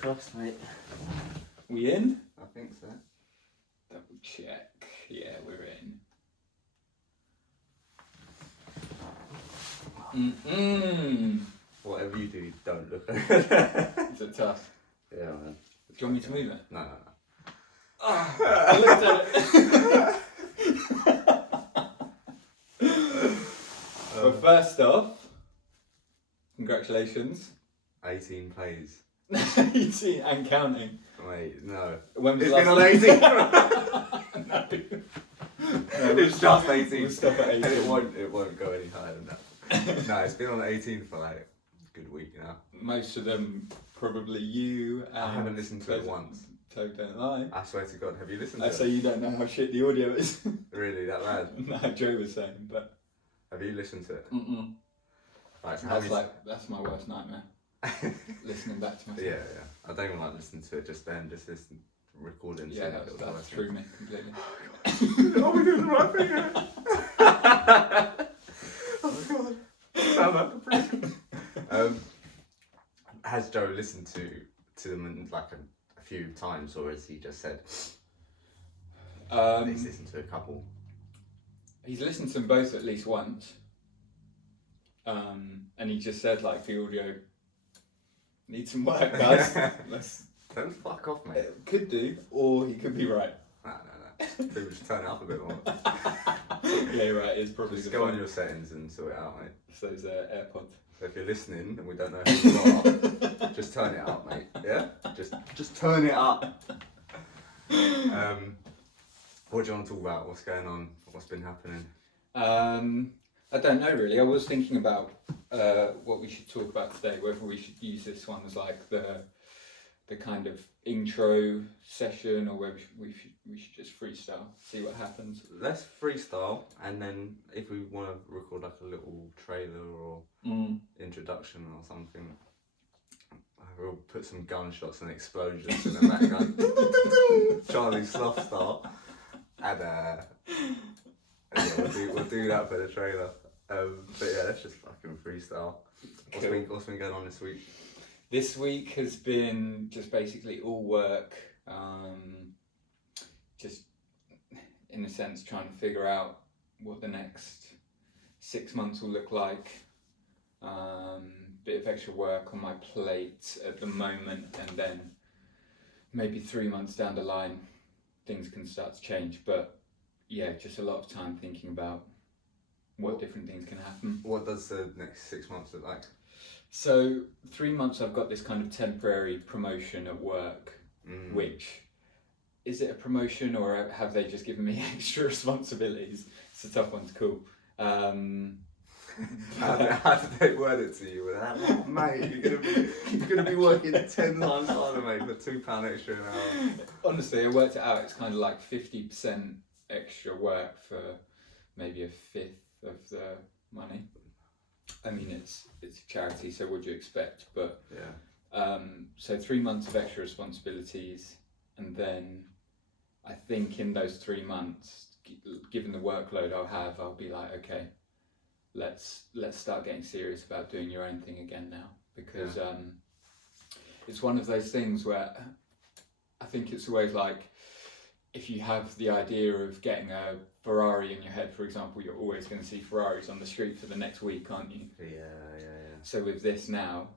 crossed, mate. We in? I think so. Double check. Yeah, we're in. Whatever you do, don't look at it. Is it tough? Yeah, man. Do you want me to move it? No. I looked at it. Well, first off, congratulations. 18 plays. 18 and counting. Mate, no. When was It's the been on last 18. No. It's just 18. We'll stop at 18. And it won't go any higher than that. No, it's been on 18 for like a good week now. Most of them probably you. And I haven't listened to it once. So don't lie. I swear to God, have you listened to I it? say you don't know how shit the audio is. Really, that bad? No, Joe was saying, but. Have you listened to it? Mm-mm. Right, so that's my worst nightmare. Listening back to myself. Yeah. I don't even like listening to it just then, just listen, recording. Yeah, that's true, me, completely. Are we doing the right thing here? Oh God. Sound like depression. Has Joe listened to them in like a few times, or has he just said he's listened to a couple? He's listened to them both at least once. And he just said like the audio needs some work, guys. Don't fuck off, mate. It could do, or he could be right. No. People just turn it up a bit more. Yeah, you're right. It's probably Just go on your settings and sort it out, mate. It's those AirPods. So if you're listening and we don't know who you are, just turn it up, mate. Yeah? Just turn it up. What do you want to talk about? What's going on? What's been happening? I don't know really. I was thinking about what we should talk about today. Whether we should use this one as like the kind of intro session, or whether we should just freestyle, see what happens. Let's freestyle, and then if we want to record like a little trailer or introduction or something, we'll put some gunshots and explosions in the background. Charlie Sloth style. And yeah, we'll do that for the trailer. But yeah, let's just fucking freestyle. What's been going on this week? This week has been just basically all work. Just in a sense trying to figure out what the next 6 months will look like. Bit of extra work on my plate at the moment, and then maybe 3 months down the line things can start to change. But yeah, just a lot of time thinking about what different things can happen. What does the next 6 months look like? So 3 months I've got this kind of temporary promotion at work, which, is it a promotion or have they just given me extra responsibilities? It's a tough one to call. How did they word it to you? Like, mate, you're gonna be working 10 times harder, mate, for £2 extra an hour. Honestly, I worked it out. It's kind of like 50% extra work for maybe a fifth of the money. I mean, it's a charity, so what do you expect? But yeah. So 3 months of extra responsibilities, and then I think in those 3 months, given the workload I'll be like, okay, let's start getting serious about doing your own thing again now, because it's one of those things where I think it's always like, if you have the idea of getting a Ferrari in your head, for example, you're always going to see Ferraris on the street for the next week, aren't you? Yeah. So with this now,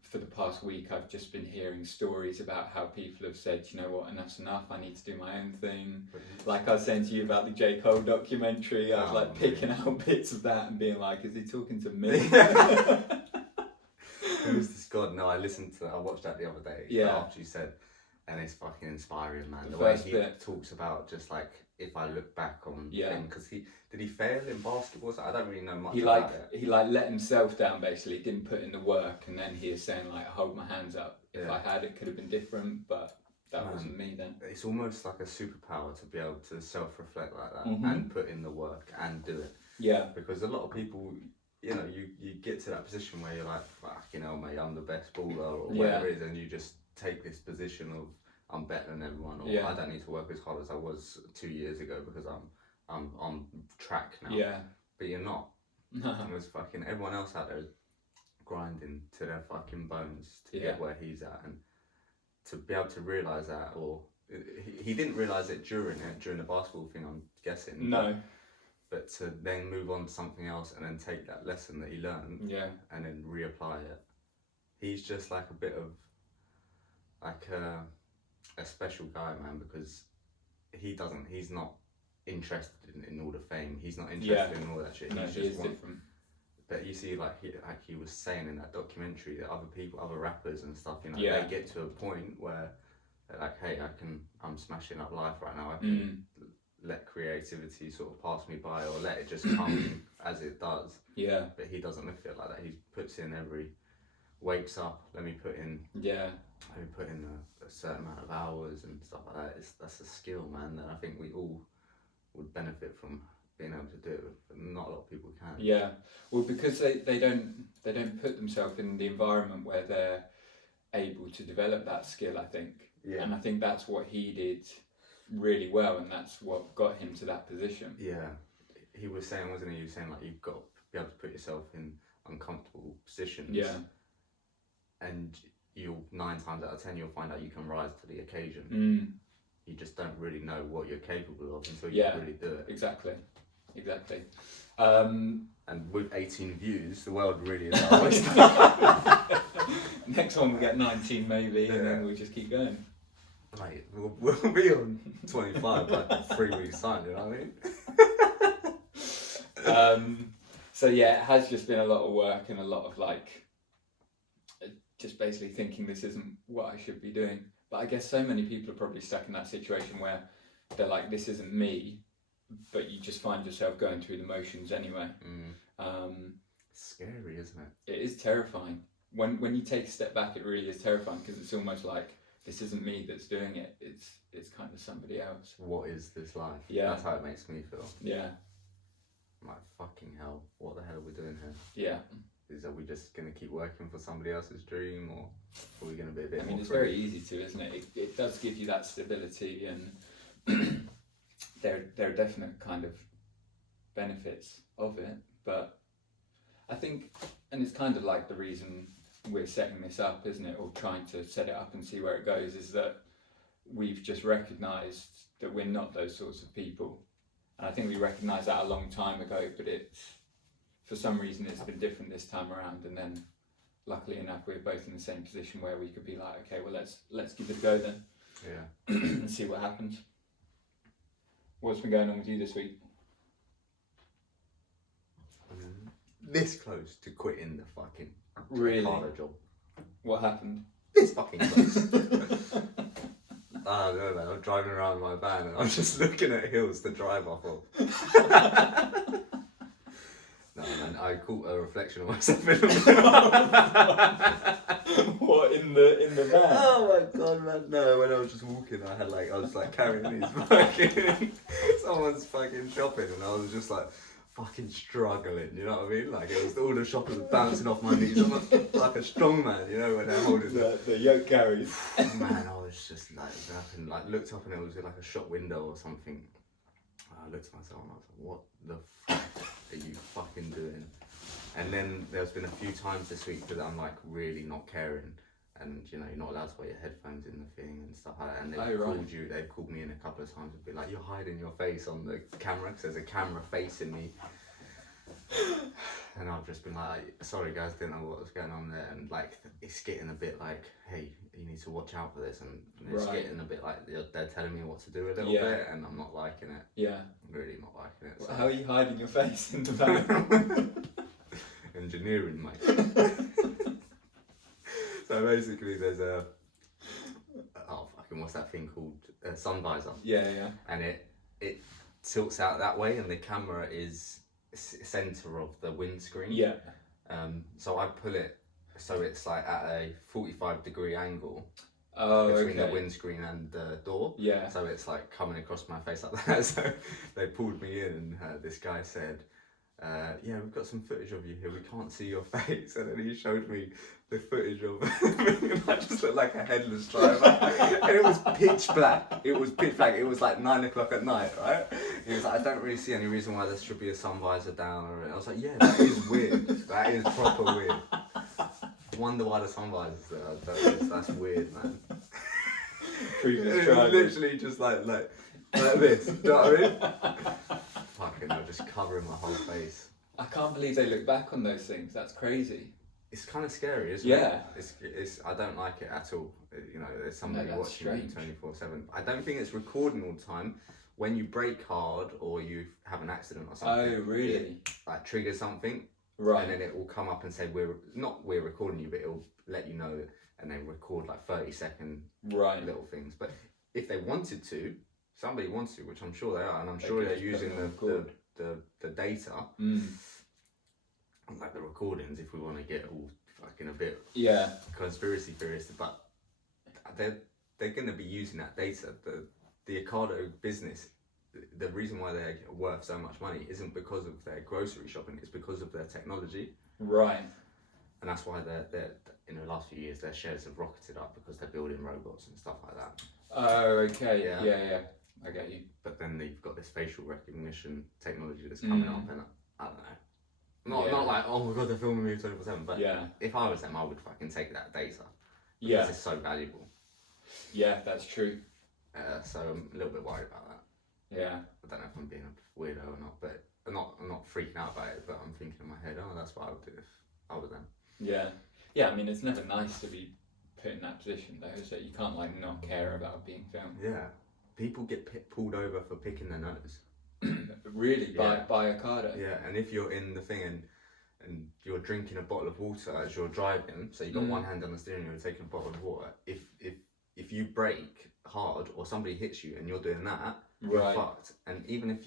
for the past week, I've just been hearing stories about how people have said, you know what, enough's enough, I need to do my own thing. Like I was saying to you about the J. Cole documentary, I was like picking out bits of that and being like, is he talking to me? Who's this God? No, I watched that the other day. Yeah. After you said, and it's fucking inspiring, man. The The way first he bit. talks about just like, if I look back on Yeah. thing, because did he fail in basketball? So I don't really know much about it. He let himself down basically, didn't put in the work, and then he is saying like, hold my hands up. If I had, it could have been different, but that wasn't me then. It's almost like a superpower to be able to self-reflect like that and put in the work and do it. Yeah. Because a lot of people, you know, you get to that position where you're like, fuck, you know, mate, I'm the best baller or whatever it is, and you just take this position of, I'm better than everyone, or I don't need to work as hard as I was 2 years ago because I'm on track now. Yeah. But you're not. No. There's fucking everyone else out there is grinding to their fucking bones to get where he's at, and to be able to realise that, or he didn't realise it during the basketball thing, I'm guessing. No. But to then move on to something else and then take that lesson that he learned, and then reapply it. He's just like a bit of like a special guy, man, because he's not interested in all the fame. He's not interested in all that shit. No, He's he just is different. But you see, like he was saying in that documentary, that other rappers and stuff, they get to a point where they're like, hey, I'm smashing up life right now. I can let creativity sort of pass me by, or let it just come as it does. Yeah. But he doesn't look at it like that. He puts in wakes up, let me put in a certain amount of hours and stuff like that. That's a skill, man, that I think we all would benefit from being able to do, but not a lot of people can. Yeah, well, because they don't put themselves in the environment where they're able to develop that skill, I think. Yeah. And I think that's what he did really well, and that's what got him to that position. Yeah, he was saying, wasn't he? He was saying, like, you've got to be able to put yourself in uncomfortable positions. Yeah. And 9 times out of 10 you'll find out you can rise to the occasion. You just don't really know what you're capable of until you really do it. Exactly. And with 18 views, the world really is our oyster. Next one we'll get 19 maybe, and then we'll just keep going. Mate, we'll be on 25 by 3 weeks time, you know what I mean? So yeah, it has just been a lot of work and a lot of just basically thinking this isn't what I should be doing. But I guess so many people are probably stuck in that situation where they're like, this isn't me, but you just find yourself going through the motions anyway. Scary, isn't it? It is terrifying. When you take a step back, it really is terrifying, because it's almost like, this isn't me that's doing it, it's kind of somebody else. What is this life? Yeah. That's how it makes me feel. Yeah. I'm like, fucking hell, what the hell are we doing here? Yeah. Are we just going to keep working for somebody else's dream, or are we going to be a bit more I mean, it's free? very easy to, isn't it? It does give you that stability, and there are definite kind of benefits of it, but I think, and it's kind of like the reason we're setting this up, isn't it, or trying to set it up and see where it goes, is that we've just recognised that we're not those sorts of people. And I think we recognised that a long time ago, but for some reason it's been different this time around, and then luckily enough we're both in the same position where we could be like, okay, well let's give it a go then. Yeah. And see what happens. What's been going on with you this week? This close to quitting the fucking Ricardo job. What happened? This fucking close. I don't know, man. I'm driving around my van and I'm just looking at hills to drive off of. No, man, I caught a reflection of myself in the van. What, in the van? Oh my god, man. No, when I was just walking, I was carrying these fucking someone's fucking shopping, and I was just fucking struggling, you know what I mean? It was all the shoppers were bouncing off my knees. I'm like a strong man, you know, when they're holding the yoke carries. Man, I was just and looked up, and it was in a shop window or something. I looked at myself and I was like, what the fuck are you fucking doing? And then there's been a few times this week that I'm really not caring, and you're not allowed to wear your headphones in the thing and stuff like that. And they've called me in a couple of times and be like, you're hiding your face on the camera, because there's a camera facing me. And I've just been like, sorry guys, didn't know what was going on there. And it's getting a bit hey, you need to watch out for this, and it's getting a bit they're telling me what to do a little bit, and I'm not liking it. Yeah. I'm really not liking it. So. How are you hiding your face in the van? Engineering, mate. So basically there's what's that thing called? Sun visor. Yeah. And it tilts out that way, and the camera is center of the windscreen. Yeah. So I pull it so it's at a 45-degree angle between the windscreen and the door. Yeah. So it's coming across my face like that. So they pulled me in, and this guy said, yeah, we've got some footage of you here. We can't see your face. And then he showed me the footage of and I just looked like a headless driver. And it was pitch black. It was 9 o'clock at night, right? He was like, I don't really see any reason why there should be a sun visor down. I was like, yeah, that is weird. That is proper weird. Wonder why the sun visor's there. That's weird, man. previous It's drivers. literally just like this. Do you know what I mean? Fucking hell, just covering my whole face. I can't believe they look back on those things. That's crazy. It's kind of scary, isn't Yeah. it? It's. I don't like it at all. You know, there's somebody that's watching you strange. 24/7. I don't think it's recording all the time. When you brake hard or you have an accident or something. Oh, really? It, like triggers something. Right. And then it will come up and say we're recording you, but it'll let you know, and then record like 30-second Right. little things. But if they wanted to, somebody wants to, which I'm sure they are, and I'm They sure could they're just put using them on the data, like the recordings, if we want to get all fucking a bit conspiracy theorist, but they're going to be using that data. The Ocado business, the reason why they're worth so much money isn't because of their grocery shopping, it's because of their technology. Right. And that's why they're in the last few years their shares have rocketed up, because they're building robots and stuff like that. Oh, okay. Yeah. I get you. But then they've got this facial recognition technology that's coming up, and I don't know. Not like, oh my god, they're filming me 24/7. But if I was them, I would fucking take that data. Because it's so valuable. Yeah, that's true. So I'm a little bit worried about that. Yeah. I don't know if I'm being a weirdo or not, but I'm not freaking out about it. But I'm thinking in my head, oh, that's what I would do if I was them. Yeah. Yeah, I mean, it's never nice to be put in that position, though, is it? You can't, like, not care about being filmed. Yeah. People get pulled over for picking their nose. Really? By Ocado? Yeah, and if you're in the thing and you're drinking a bottle of water as you're driving, so you've got one hand on the steering wheel taking a bottle of water, if you brake hard or somebody hits you and you're doing that, you're fucked. And even if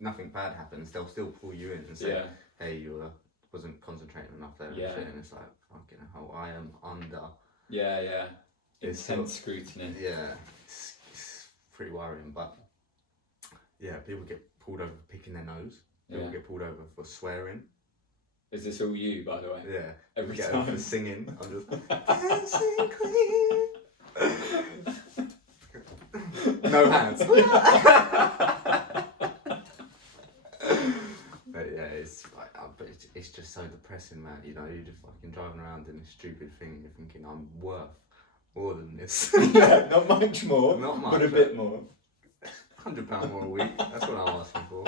nothing bad happens, they'll still pull you in and say, hey, you wasn't concentrating enough there. And shit. And it's like, fucking hell, I am under. Yeah. Intense scrutiny. Yeah, it's pretty worrying. But yeah, people get pulled over for picking their nose. People get pulled over for swearing. Is this all you, by the way? Yeah. Every get time. Over for singing. I'm just dancing clean. No hands. But yeah, it's just so depressing, man. You know, you're just fucking driving around in a stupid thing. You're thinking, I'm worth more than this. Not much more. Not much, but a bit more. £100 more a week. That's what I'm asking for.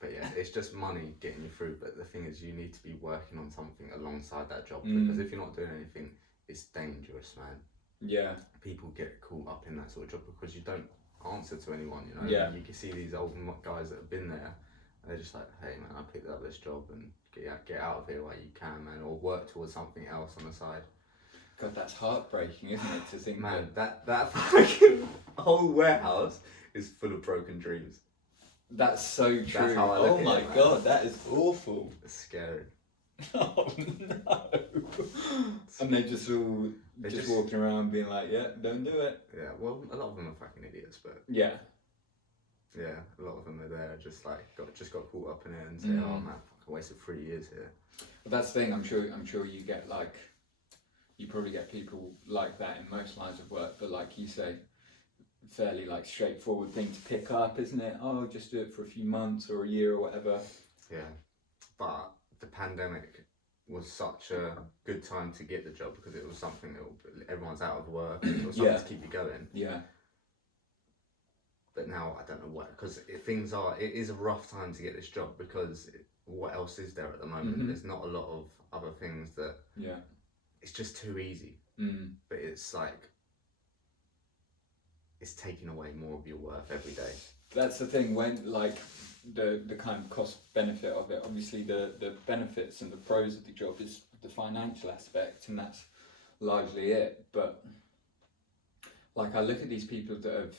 But yeah, it's just money getting you through. But the thing is, you need to be working on something alongside that job, because if you're not doing anything, it's dangerous, man. Yeah. People get caught up in that sort of job because you don't answer to anyone, you know. Yeah. You can see these old guys that have been there, and they're just like, hey man, I picked up this job and get out of here while you can, man, or work towards something else on the side. God, that's heartbreaking, isn't it, to think Man, that fucking whole warehouse is full of broken dreams. That's so true. That's how I look oh at my it, god, that is awful. It's scary. Oh no. And they just all just walking around being like, yeah, don't do it. Yeah, well, a lot of them are fucking idiots, but yeah, a lot of them are there just got caught up in it and say, oh man, I wasted 3 years here. But that's the thing. I'm sure you get you probably get people like that in most lines of work, but like you say, fairly like straightforward thing to pick up, isn't it? Oh, just do it for a few months or a year or whatever. Yeah, but the pandemic was such a good time to get the job because it was something that everyone's out of work. It was something to keep you going. Yeah. But now I don't know what, because it is a rough time to get this job because what else is there at the moment? There's not a lot of other things that. Yeah. It's just too easy. But it's like it's taking away more of your worth every day. That's the thing, when like the kind of cost benefit of it, obviously the benefits and the pros of the job is the financial aspect, and that's largely it. But like I look at these people that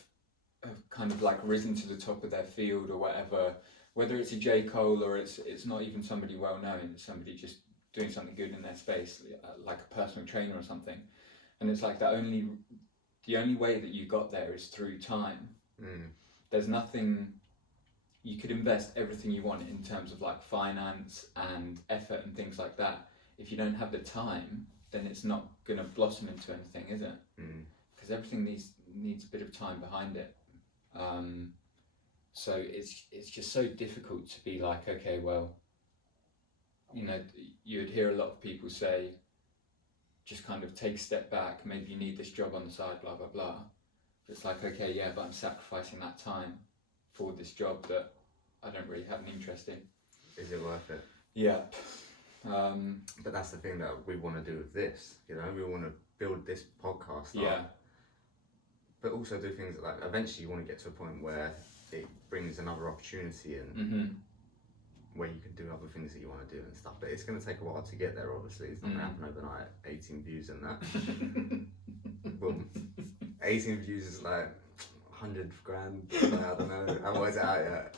have kind of like risen to the top of their field or whatever, whether it's a J. Cole or it's not even somebody well known, it's somebody just doing something good in their space, like a personal trainer or something. And it's like the only way that you got there is through time. There's nothing, you could invest everything you want in terms of like finance and effort and things like that. If you don't have the time, then it's not going to blossom into anything, is it? Because everything needs a bit of time behind it. So it's just so difficult to be like, okay, well, you know, you would hear a lot of people say, just kind of take a step back. Maybe you need this job on the side, blah blah blah. It's like, okay, yeah, but I'm sacrificing that time for this job that I don't really have an interest in. Is it worth it? Yep. But that's the thing that we want to do with this. You know, we want to build this podcast up, yeah. but also do things like eventually you want to get to a point where it brings another opportunity in, Mm-hmm. where you can do other things that you want to do and stuff. But it's going to take a while to get there. Obviously, it's not going to happen overnight. 18 views and that. Boom. 18 views is like 100 grand. I don't know. I haven't out yet.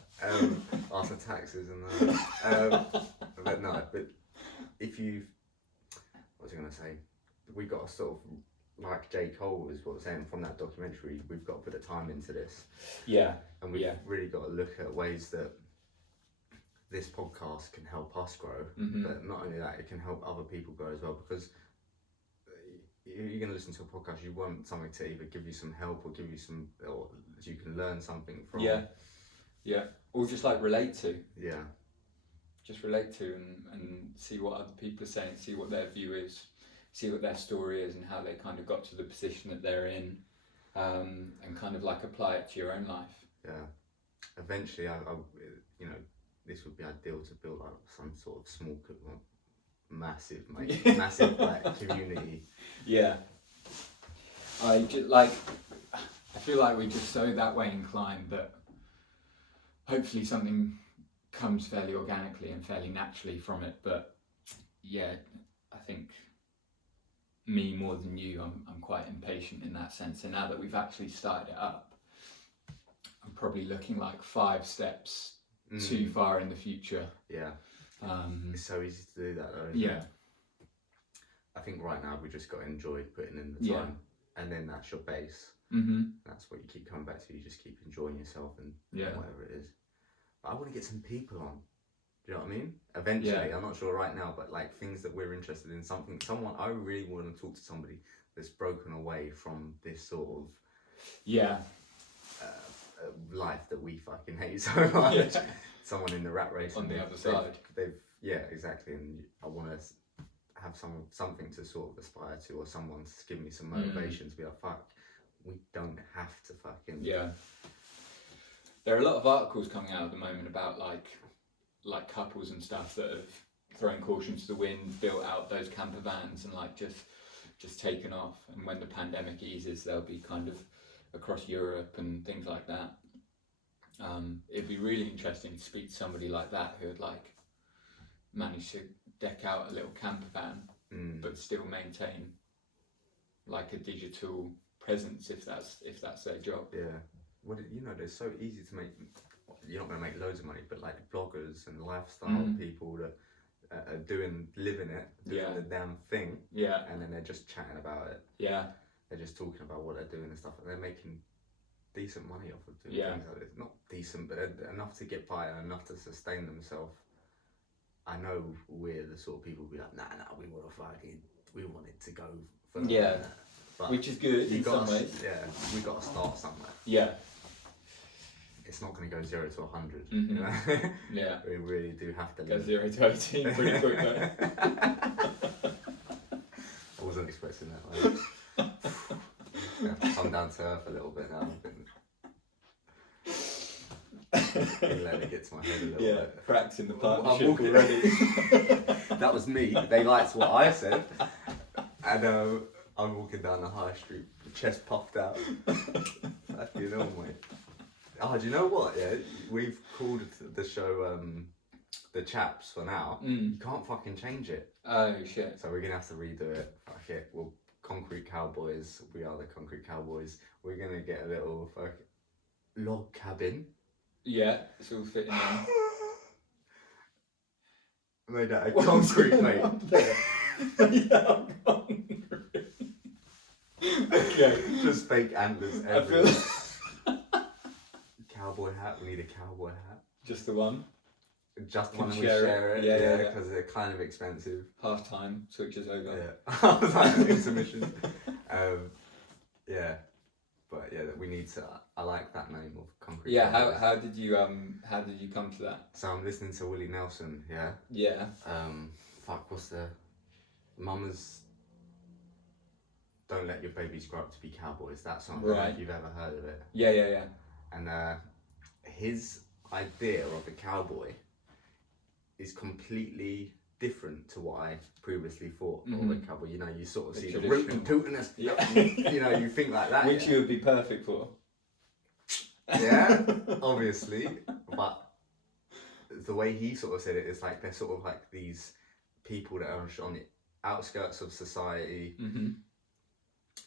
After taxes and that. But no. But if you, what was I going to say? We got to sort of, like J. Cole was what was saying from that documentary. We've got to put the time into this. Yeah. And we've really got to look at ways that this podcast can help us grow, but not only that, it can help other people grow as well, because you're going to listen to a podcast, you want something to either give you some help or give you some, or you can learn something from. Yeah, or just like relate to. Yeah. Just relate to and see what other people are saying, see what their view is, see what their story is and how they kind of got to the position that they're in, and kind of like apply it to your own life. Yeah. Eventually, I you know, this would be ideal to build like some sort of small, massive like community. Yeah. I feel like we're just so that way inclined that hopefully something comes fairly organically and fairly naturally from it. But yeah, I think me more than you, I'm quite impatient in that sense. And now that we've actually started it up, I'm probably looking like 5 steps too far in the future. Yeah. It's so easy to do that though. Yeah. I think right now we just got to enjoy putting in the time, and then that's your base. That's what you keep coming back to. You just keep enjoying yourself and whatever it is. But I want to get some people on. Do you know what I mean? Eventually, I'm not sure right now, but like things that we're interested in, someone I really want to talk to somebody that's broken away from this sort of life that we fucking hate so much. Someone in the rat race on the other side. They've exactly, and I want to have something to sort of aspire to, or someone to give me some motivation to be like, fuck, we don't have to fucking There are a lot of articles coming out at the moment about like couples and stuff that have thrown caution to the wind, built out those camper vans and like just taken off, and when the pandemic eases they'll be kind of across Europe and things like that. It'd be really interesting to speak to somebody like that who had like managed to deck out a little camper van but still maintain like a digital presence if that's their job. Well, you know, they're so easy to make. You're not going to make loads of money, but like bloggers and lifestyle people that are living it, doing the damn thing, and then they're just chatting about it. They're just talking about what they're doing and stuff, and they're making decent money off of doing things like this. Not decent, but enough to get by and enough to sustain themselves. I know we're the sort of people who be like, nah, we want it to go further. But which is good in some ways. We got to start somewhere. It's not going to go 0 to 100. You know? We really do have to go 0 to 18 pretty quick though. I wasn't expecting that. Like, come down to earth a little bit now. Let it get to my head a little bit. Cracks in the partnership already. That was me. They liked what I said, and I'm walking down the high street, chest puffed out. You know, mate. Oh, do you know what? Yeah, we've called the show The Chaps for now. You can't fucking change it. Oh shit! So we're gonna have to redo it. Fuck it. Well, Concrete Cowboys. We are the Concrete Cowboys. We're gonna get a little log cabin. Yeah, it's all fitting in. Made out of concrete, mate. Concrete. Okay. Just fake antlers everywhere. Cowboy hat. We need a cowboy hat. Just the one. Just one, and we share it. Yeah, because they're kind of expensive. Half time switches over. Yeah. Half time intermission. But we need to. I like that name of Concrete. Yeah. How did you come to that? So I'm listening to Willie Nelson. Yeah. Yeah. Fuck. What's the Mama's Don't Let Your Babies Grow Up to Be Cowboys. That song, I don't know Right. if you've ever heard of it. Yeah. And his idea of a cowboy is completely different to what I previously thought of a cowboy. You know, you sort of see the root and tootiness. Yeah. You know, you think like that. Which you would be perfect for. Yeah, obviously. But the way he sort of said it is like they're sort of like these people that are on the outskirts of society.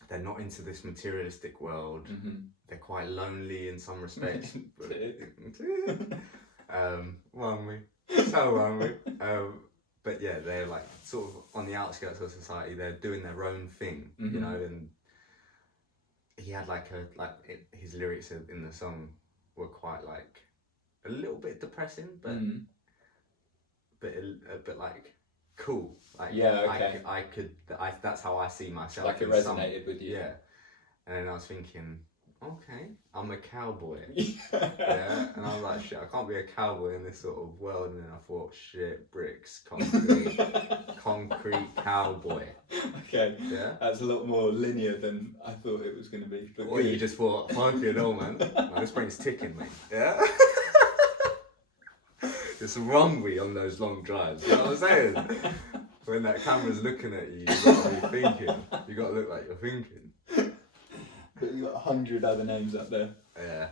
They're not into this materialistic world. They're quite lonely in some respects. Wrong we? So wrong we? But yeah, they're like sort of on the outskirts of society. They're doing their own thing, you know. And he had his lyrics in the song were quite like a little bit depressing, but like cool. Like that's how I see myself. Like it resonated with you. Yeah. And then I was thinking, okay, I'm a cowboy. Yeah. And I was like, shit, I can't be a cowboy in this sort of world. And then I thought, shit, bricks, concrete cowboy. Okay. Yeah. That's a lot more linear than I thought it was going to be. But or you just thought, fuck you know, man. This brain's ticking, mate. Yeah. It's wrong on those long drives. You know what I'm saying? When that camera's looking at you, you got to be thinking. You got to look like you're thinking. But you got 100 other names up there. Yeah.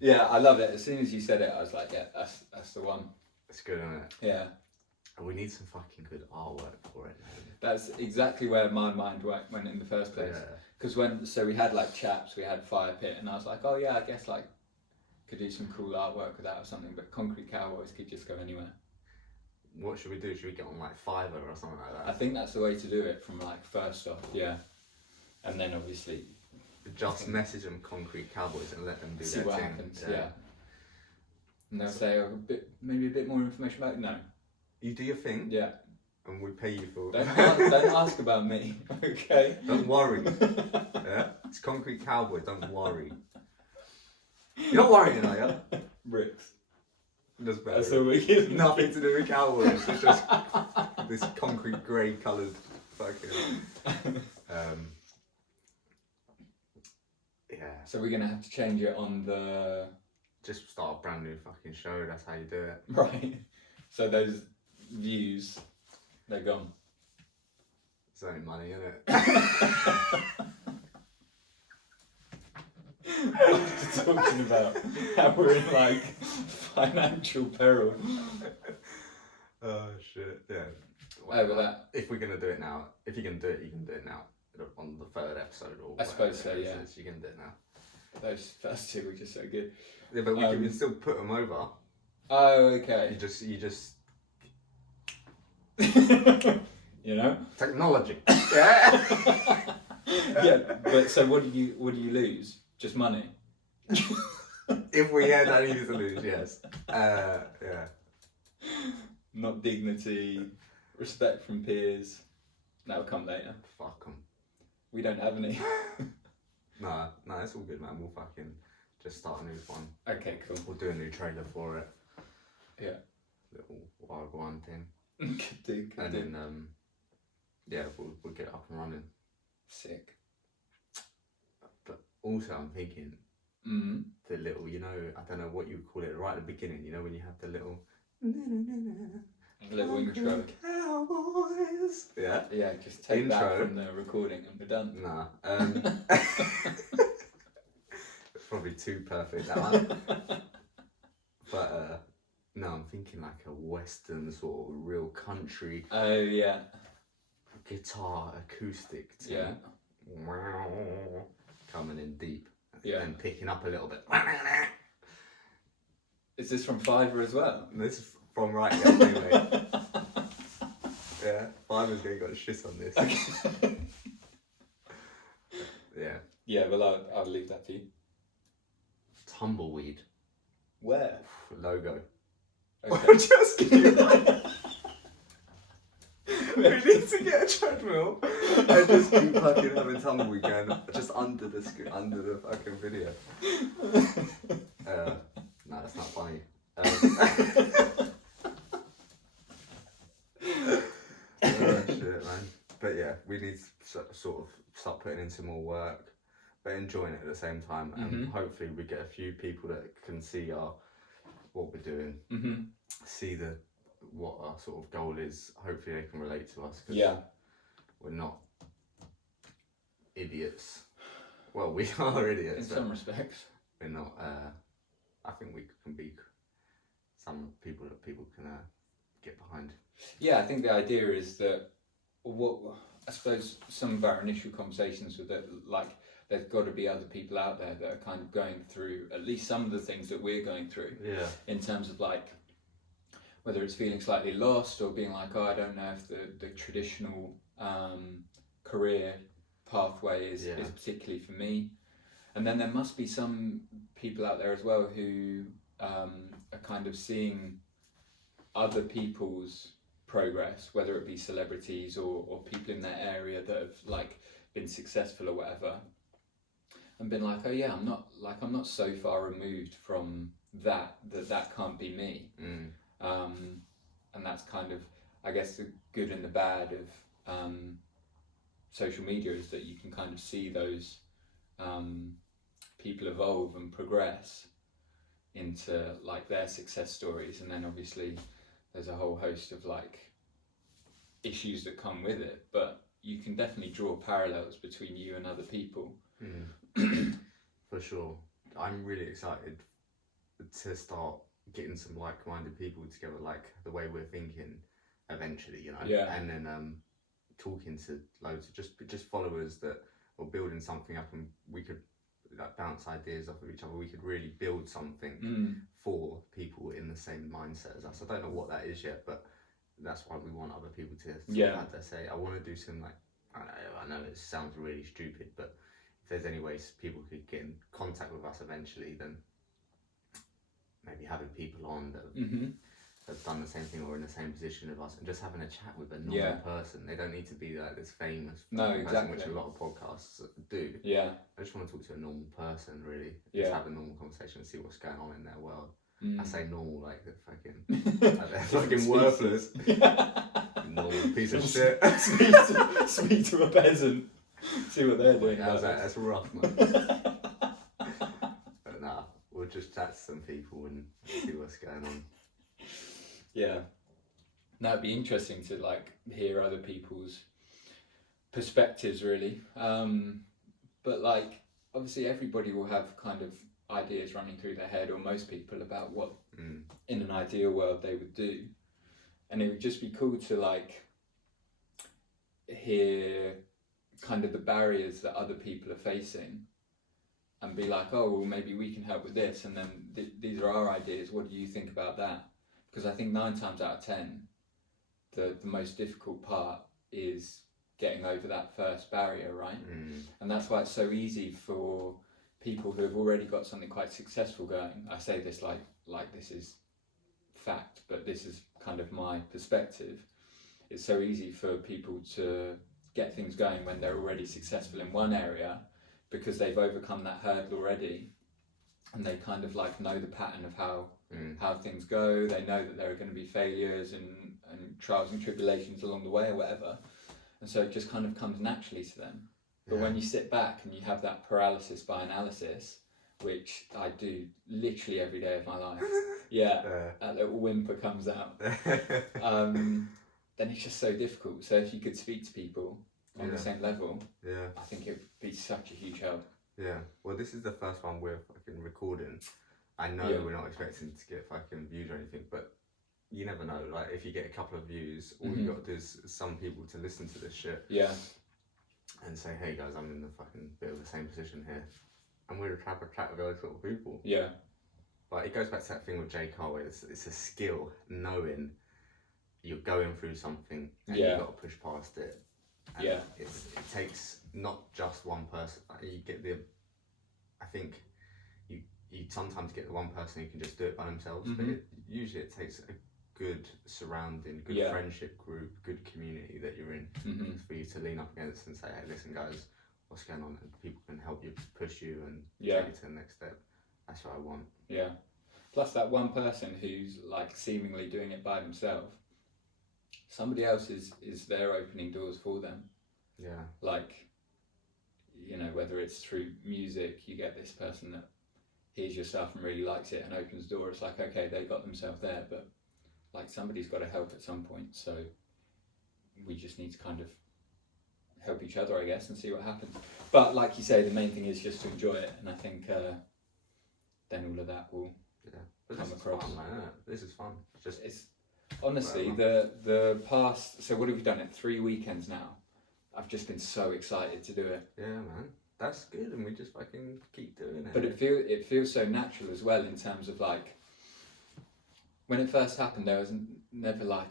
Yeah, I love it. As soon as you said it, I was like, yeah, that's the one. It's good, isn't it? Yeah. And we need some fucking good artwork for it, man. That's exactly where my mind went in the first place. Because we had like chaps, we had Fire Pit, and I was like, oh yeah, I guess like could do some cool artwork with that or something. But Concrete Cowboys could just go anywhere. What should we do? Should we get on like Fiverr or something like that? I think that's the way to do it from like first off, yeah. And then obviously just message them Concrete Cowboys and let them do see their what thing. happens. Yeah. And they'll say maybe a bit more information about it. No. You do your thing. Yeah. And we pay you for. Don't ask about me. Okay. Don't worry. Yeah. It's Concrete Cowboy. Don't worry. You're not worrying, are you? Bricks. That's all we give. Nothing to do with cowboys. It's just this concrete grey coloured fucking. Yeah. So we're gonna have to change it on the. Just start a brand new fucking show. That's how you do it. Right. So those views, they're gone. It's only money, isn't it? Talking about how we're in like financial peril. Oh shit! Yeah. Over that. If we're gonna do it now, if you're gonna do it, you can do it now on the third episode or. I suppose so. Yeah. You can do it now. Those first two were just so good. Yeah, but we can still put them over. Oh, okay. You just. You know. Technology. Yeah. Yeah, but so what do you lose? Just money. If we had anything to lose, yes. Yeah. Not dignity, respect from peers. That'll come later. Fuck them. We don't have any. No, it's all good, man. We'll fucking just start a new one. Okay, cool. We'll do a new trailer for it. Yeah. Little wild one thing. Could do. And then, yeah, we'll get up and running. Sick. But also, I'm thinking the little, you know, I don't know what you would call it, right at the beginning, you know, when you have the little. Little intro. Cowboys. Yeah. Yeah, just take intro. that from the recording and we're done. Nah. It's probably too perfect, that one. But no, I'm thinking like a western sort of real country. Oh yeah. Guitar acoustic. Thing. Yeah. Coming in deep. Yeah. And picking up a little bit. Is this from Fiverr as well? This is from right here, mate. Yeah, Fiverr's gonna got shit on this. Okay. Yeah. Yeah, well I'll leave that to you. Tumbleweed. Where? Logo. Okay. Just kidding. We need to get a treadmill and just keep fucking having tumbleweed going just under the fucking video. No, that's not funny. Oh shit, man. But yeah, we putting in some more work, but enjoying it at the same time. And hopefully we get a few people that can see what we're doing, see what our sort of goal is. Hopefully they can relate to us, because we're not idiots. Well, we are idiots in some respects. We're not. I think we can be some people that people can get behind. Yeah, I think the idea is that I suppose some of our initial conversations with it, like, there's got to be other people out there that are kind of going through at least some of the things that we're going through. Yeah. In terms of, like, whether it's feeling slightly lost or being like, oh, I don't know if the traditional career pathway is particularly for me. And then there must be some people out there as well who are kind of seeing other people's progress, whether it be celebrities or people in their area that have, like, been successful or whatever, and been like, oh yeah, I'm not so far removed from that can't be me. And that's kind of, I guess, the good and the bad of social media, is that you can kind of see those people evolve and progress into, like, their success stories, and then obviously there's a whole host of, like, issues that come with it, but you can definitely draw parallels between you and other people. For sure. I'm really excited to start getting some like-minded people together, like the way we're thinking eventually, you know. And then talking to loads of just followers that are building something up, and we could, like, bounce ideas off of each other. We could really build something for people in the same mindset as us. I don't know what that is yet, but that's why we want other people to have their say. I want to do some, like, I know it sounds really stupid, but if there's any ways people could get in contact with us eventually, then maybe having people on that have done the same thing or in the same position of us, and just having a chat with a normal person. They don't need to be like this famous person, which a lot of podcasts do. I just want to talk to a normal person, really. Just have a normal conversation and see what's going on in their world. I say normal like they're fucking worthless. Normal piece of shit. Speak to a peasant. See what they're doing. How's that? That's rough, man. But nah, we'll just chat to some people and see what's going on. Yeah, that'd be interesting to, like, hear other people's perspectives, really. But, like, obviously everybody will have kind of ideas running through their head, or most people, about what in an ideal world they would do, and it would just be cool to, like, hear kind of the barriers that other people are facing, and be like, oh, well, maybe we can help with this, and then these are our ideas, what do you think about that? Because I think 9 times out of 10, the most difficult part is getting over that first barrier, right? And that's why it's so easy for people who have already got something quite successful going. I say this like this is fact, but this is kind of my perspective. It's so easy for people to get things going when they're already successful in one area, because they've overcome that hurdle already, and they kind of, like, know the pattern of how things go. They know that there are going to be failures and trials and tribulations along the way or whatever, and so it just kind of comes naturally to them. But when you sit back and you have that paralysis by analysis, which I do literally every day of my life, that little whimper comes out, then it's just so difficult. So if you could speak to people on the same level, I think it would be such a huge help. Yeah, well, this is the first one we're fucking recording. I know we're not expecting to get fucking views or anything, but you never know. Like, if you get a couple of views, all you got to do is some people to listen to this shit. And say, hey guys, I'm in the fucking bit of the same position here, and we're trying to chat with those sort of people. But it goes back to that thing with J. Cole, where it's a skill, knowing you're going through something and you've got to push past it. And it takes not just one person. You get I think you sometimes get the one person who can just do it by themselves, but usually it takes a good surrounding, good friendship group, good community that you're in for you to lean up against and say, hey, listen guys, what's going on? And people can help you, push you, and take you to the next step. That's what I want. Plus that one person who's, like, seemingly doing it by themselves, somebody else is there opening doors for them. Like, you know, whether it's through music, you get this person that hears your stuff and really likes it and opens the door. It's like, okay, they got themselves there, but like somebody's got to help at some point. So we just need to kind of help each other, I guess, and see what happens. But like you say, the main thing is just to enjoy it, and I think then all of that will come across. Fun, man, this is fun. It's honestly the past. So what have we done? It 3 weekends now. I've just been so excited to do it. Yeah, man, that's good, and we just fucking keep doing it. But it feels so natural as well in terms of like when it first happened. There was never like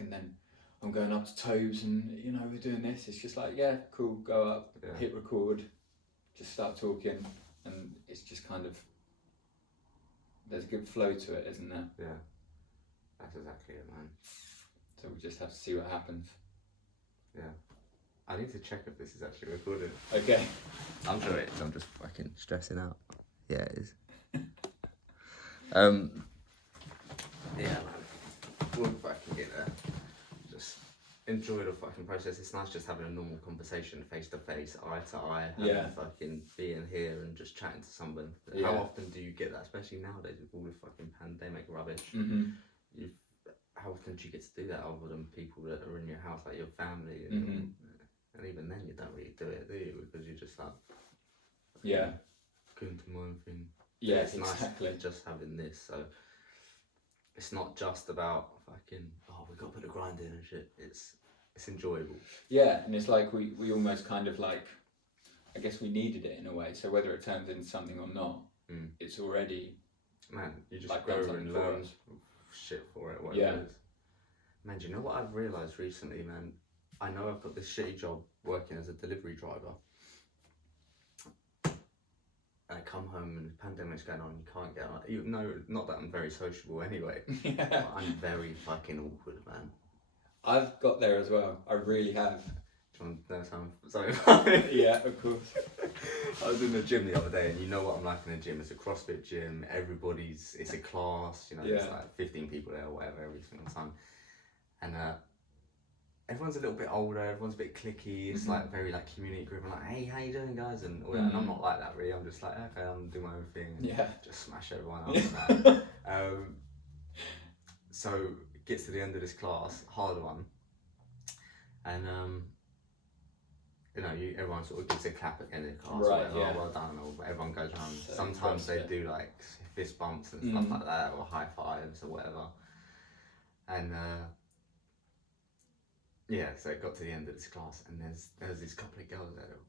and then I'm going up to Tobes and you know we're doing this. It's just like yeah, cool, go up, hit record, just start talking, and it's just kind of there's a good flow to it, isn't there? Yeah, that's exactly it, man. So we just have to see what happens. Yeah. I need to check if this is actually recorded. Okay. I'm sure it is. I'm just fucking stressing out. Yeah, it is. Yeah, man. We'll fucking get there. Just enjoy the fucking process. It's nice just having a normal conversation, face to face, eye to eye. Fucking being here and just chatting to someone. Yeah. How often do you get that? Especially nowadays with all the fucking pandemic rubbish. Mm-hmm. How often do you get to do that other than people that are in your house, like your family? And even then, you don't really do it, do you? Because you're just like, going to my own thing. Yeah, it's exactly. Nice just having this. So it's not just about fucking, we got to put the grind in and shit. It's enjoyable. Yeah, and it's like we almost kind of like, I guess we needed it in a way. So whether it turns into something or not, it's already. Man, you just like grow and learn shit for it, whatever it is. Man, do you know what I've realised recently, man? I know I've got this shitty job working as a delivery driver. And I come home and the pandemic's going on, you can't get on. You know, not that I'm very sociable anyway. But I'm very fucking awkward, man. I've got there as well. I really have. Do you want to know something funny? Yeah, of course. I was in the gym the other day, and you know what I'm like in the gym. It's a CrossFit gym. It's a class. You know, there's like 15 people there or whatever every single time. And everyone's a little bit older, everyone's a bit cliquey, it's like very like community group. I'm like, hey, how you doing, guys? And all that. And I'm not like that really. I'm just like, okay, I'm doing my own thing and just smash everyone up. So it gets to the end of this class, hard one, and you know, everyone sort of gives a clap at the end of the class, right? Or well done, or everyone goes around. So sometimes they do like fist bumps and stuff like that, or high fives or whatever. And so it got to the end of this class, and there's this couple of girls that are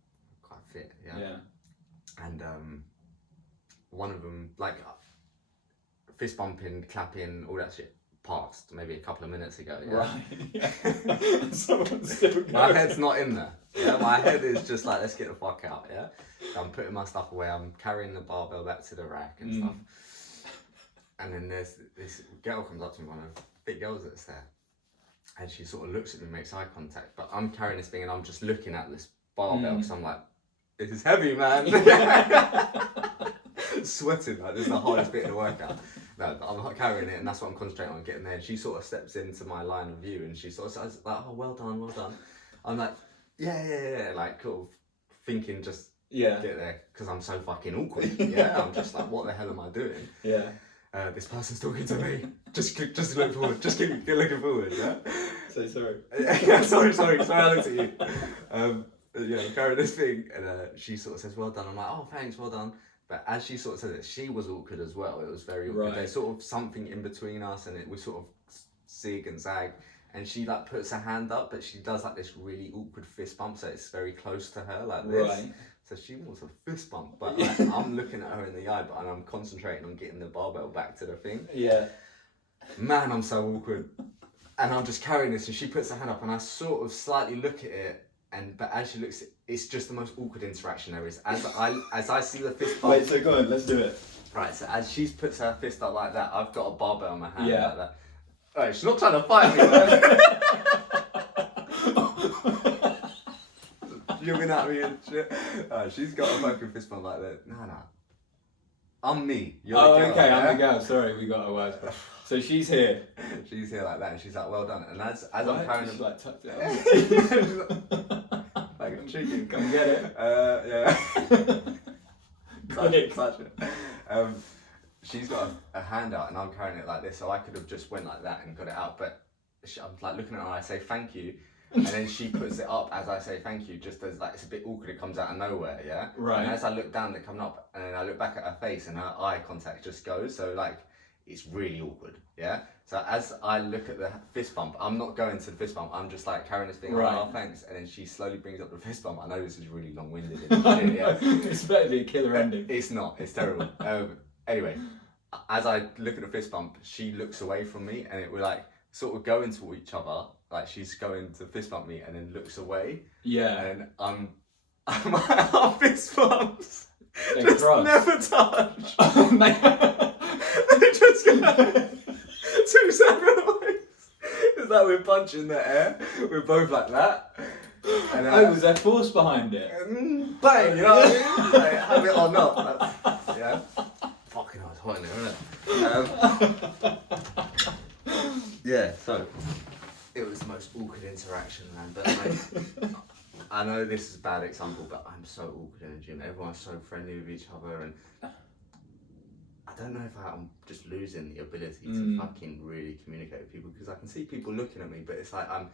quite fit, and one of them like fist bumping, clapping, all that shit passed maybe a couple of minutes ago. Right. Someone's still going. My head's not in there. Yeah, my head is just like, let's get the fuck out. Yeah, so I'm putting my stuff away. I'm carrying the barbell back to the rack and stuff. And then there's this girl comes up to me, one of the big girls that's there, and she sort of looks at me, makes eye contact. But I'm carrying this thing and I'm just looking at this barbell because I'm like, this is heavy, man. Sweating, like this is the hardest bit of the workout. No, I'm not carrying it, and that's what I'm concentrating on, getting there. And she sort of steps into my line of view, and she sort of says like, oh, well done, well done. I'm like, yeah, like cool, thinking just get there because I'm so fucking awkward. I'm just like, what the hell am I doing? This person's talking to me. Just look forward. Just keep looking forward. Yeah. So sorry. sorry. I looked at you. I'm carrying this thing, and she sort of says, "Well done." I'm like, "Oh, thanks, well done." But as she sort of said it, she was awkward as well. It was very awkward. There's sort of something in between us, and we sort of zig and zag. And she like puts her hand up, but she does like this really awkward fist bump, so it's very close to her, like this. Right. So she wants a fist bump, but like, I'm looking at her in the eye, and I'm concentrating on getting the barbell back to the thing. Yeah. Man, I'm so awkward. And I'm just carrying this, and she puts her hand up, and I sort of slightly look at it, but as she looks, it's just the most awkward interaction there is. As I see the fist bump. Wait, so go on, let's do it. Right, so as she puts her fist up like that, I've got a barbell in my hand like that. Right, she's not trying to fight me, man. Looking at me and shit. She's got a fucking fist bump like that. No. I'm me. You're the girl, okay, I'm the girl. Sorry, we got a word. So she's here. She's here like that, and she's like, well done. And as I'm carrying she's like tucked it up. like chicken, come get it. Yeah. touch it. She's got a hand out and I'm carrying it like this, so I could have just went like that and got it out, but I'm like looking at her and I say thank you, and then she puts it up as I say thank you, just as like it's a bit awkward, it comes out of nowhere, yeah? Right. And as I look down, they're coming up, and then I look back at her face and her eye contact just goes, so like, it's really awkward, yeah? So as I look at the fist bump, I'm not going to the fist bump, I'm just like carrying this thing, right. oh thanks, and then she slowly brings up the fist bump. I know this is really long-winded, yeah? It's better to be a killer ending. It's not, it's terrible. Anyway, as I look at the fist bump, she looks away from me, and it will like sort of go into each other, like she's going to fist bump me and then looks away. Yeah. And our fist bumps They just cross. never touch. Oh, no. They just go two separate ways. It's like we're punching the air, we're both like that. And, was there force behind it? Bang, you know what I mean? Like, have it or not. Like, yeah. Fucking hell, it's hot in there, isn't it? Yeah, so it was the most awkward interaction, man. But like, I know this is a bad example, but I'm so awkward in the gym. Everyone's so friendly with each other, and I don't know if I'm just losing the ability to fucking really communicate with people, because I can see people looking at me, but it's like I'm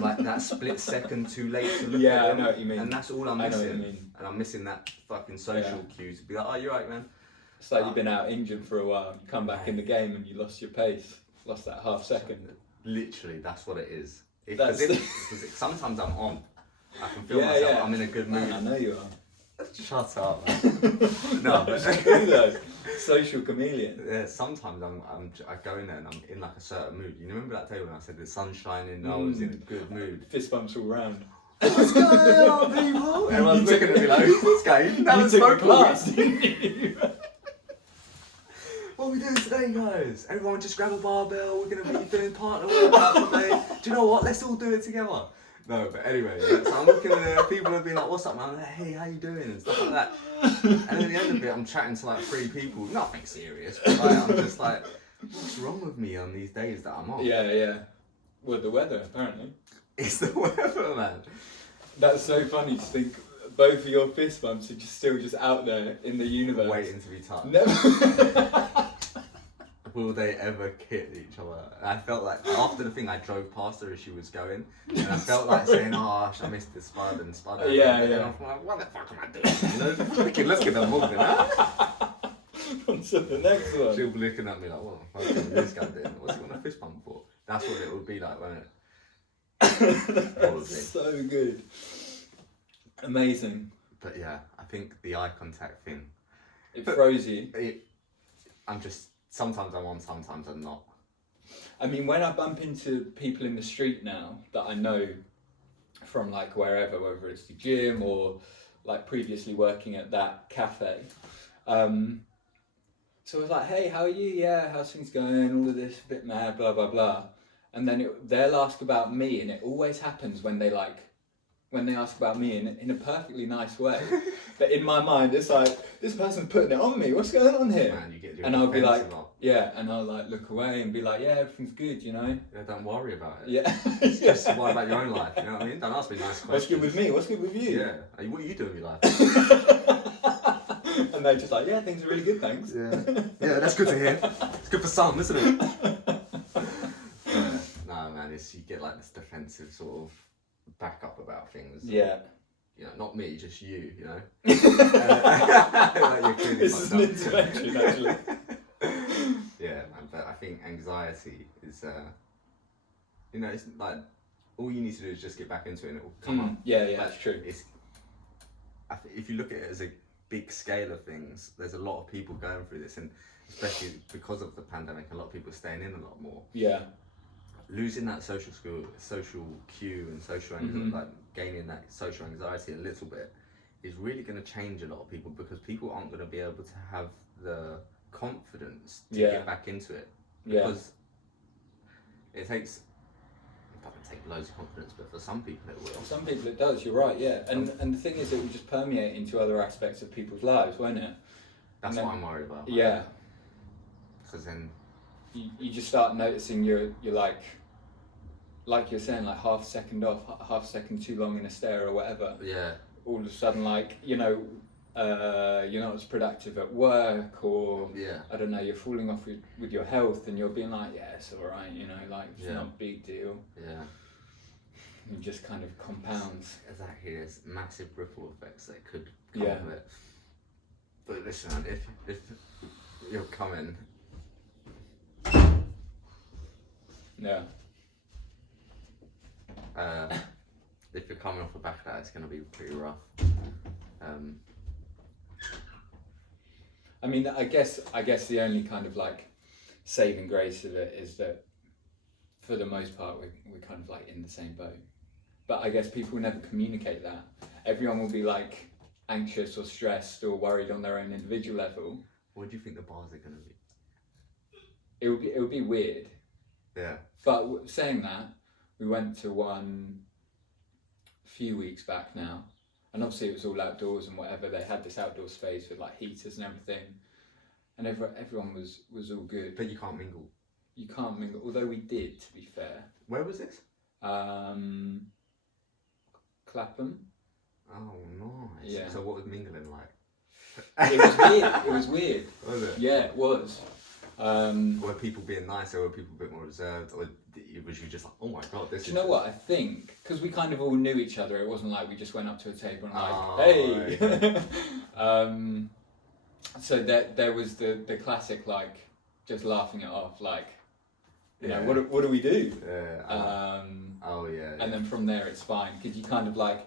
like that split second too late to look at them. Yeah, I know what you mean. And that's all I'm I know missing. what you mean. And I'm missing that fucking social cue to be like, oh, you're right, man. It's like you've been out injured for a while, you come back in the game and you lost your pace, lost that half second. Literally, that's what it is. That's Sometimes I'm on. I can feel myself. I'm in a good mood. Man, I know you are. Shut up, man. No, It's true though. Social chameleon. Yeah, sometimes I go in there and I'm in like a certain mood. You remember that day when I said the sun's shining, I was in a good mood. Fist bumps all round. What's going on, people? Everyone's looking at me like, who's this guy? You took a class, didn't you? What are we doing today, guys? Everyone just grab a barbell, we're going to be doing partner workout today. Do you know what? Let's all do it together. No, but anyway, yeah, so I'm looking at there, people have been like, what's up, man? I'm like, hey, how you doing? And stuff like that. And at the end of it, I'm chatting to like 3 people, nothing serious, but like, I'm just like, what's wrong with me on these days that I'm off? Yeah. Well, the weather, apparently. It's the weather, man. That's so funny to think both of your fist bumps are still just out there in the universe. Waiting to be touched. Never. Will they ever kid each other? And I felt like after the thing, I drove past her as she was going, and I felt like saying, "Oh, I missed the spud and spud." Yeah. And I'm like, what the fuck am I doing? You know, let's get them moving, huh? On to the next one. She'll be looking at me like, "What the fuck is this guy doing? What's he want a fist bump for?" That's what it would be like, won't it? That's so good. Amazing. But yeah, I think the eye contact thing. It froze you. Sometimes I'm on, sometimes I'm not. I mean, when I bump into people in the street now that I know from like wherever, whether it's the gym or like previously working at that cafe, so I was like, hey, how are you? Yeah, how's things going? All of this, a bit mad, blah, blah, blah. And then they'll ask about me, and it always happens when they ask about me in a perfectly nice way. But in my mind, it's like, this person's putting it on me. What's going on here? Man, you get and I'll be like, yeah, and I'll like look away and be like, yeah, everything's good, you know? Yeah, don't worry about it. Yeah. Just worry about your own life, you know what I mean? Don't ask me nice questions. What's good with me? What's good with you? Yeah. What are you doing with your life? And they're just like, yeah, things are really good, thanks. Yeah, that's good to hear. It's good for some, isn't it? No, man, you get like this defensive sort of backup about things. Yeah. You know, not me, just you know. Like This is an intervention, actually. Yeah, man, but I think anxiety is, you know, it's like, all you need to do is just get back into it and it will come up. Yeah, that's true. If you look at it as a big scale of things, there's a lot of people going through this, and especially because of the pandemic, a lot of people are staying in a lot more. Yeah. Losing that social cue and social like gaining that social anxiety a little bit is really going to change a lot of people, because people aren't going to be able to have the confidence to get back into it, because it doesn't take loads of confidence, but for some people it will. For some people it does, you're right, yeah. And the thing is, it will just permeate into other aspects of people's lives, won't it? That's what I'm worried about. Yeah. Because then you just start noticing you're like, like you're saying, like half second off, half second too long in a stare or whatever. Yeah. All of a sudden, like, you know, you're not as productive at work, or I don't know, you're falling off with your health, and you're being like, yeah, it's all right, you know, like it's not a big deal. Yeah. It just kind of compounds. Exactly, there's massive ripple effects that could come of it. But listen, man, if you're coming, if you're coming off the back of that, it's going to be pretty rough. I mean, I guess the only kind of like saving grace of it is that for the most part we're kind of like in the same boat. But I guess people never communicate that. Everyone will be like anxious or stressed or worried on their own individual level. What do you think the bars are going to be? It would be weird. Yeah. But saying that, we went to one a few weeks back now, and obviously it was all outdoors and whatever. They had this outdoor space with like heaters and everything, and everyone was all good. But you can't mingle. You can't mingle, although we did, to be fair. Where was this? Clapham. Oh, nice. Yeah. So what was mingling like? It was weird. It was weird. Was it? Yeah, it was. Were people being nice, or were people a bit more reserved, or was you just like, oh my god, this? Do you know what I think? Because we kind of all knew each other. It wasn't like we just went up to a table and like, hey. Right. So there was the classic like just laughing it off, like, you know, what do we do? Yeah. Oh yeah. And then from there it's fine, because you kind of like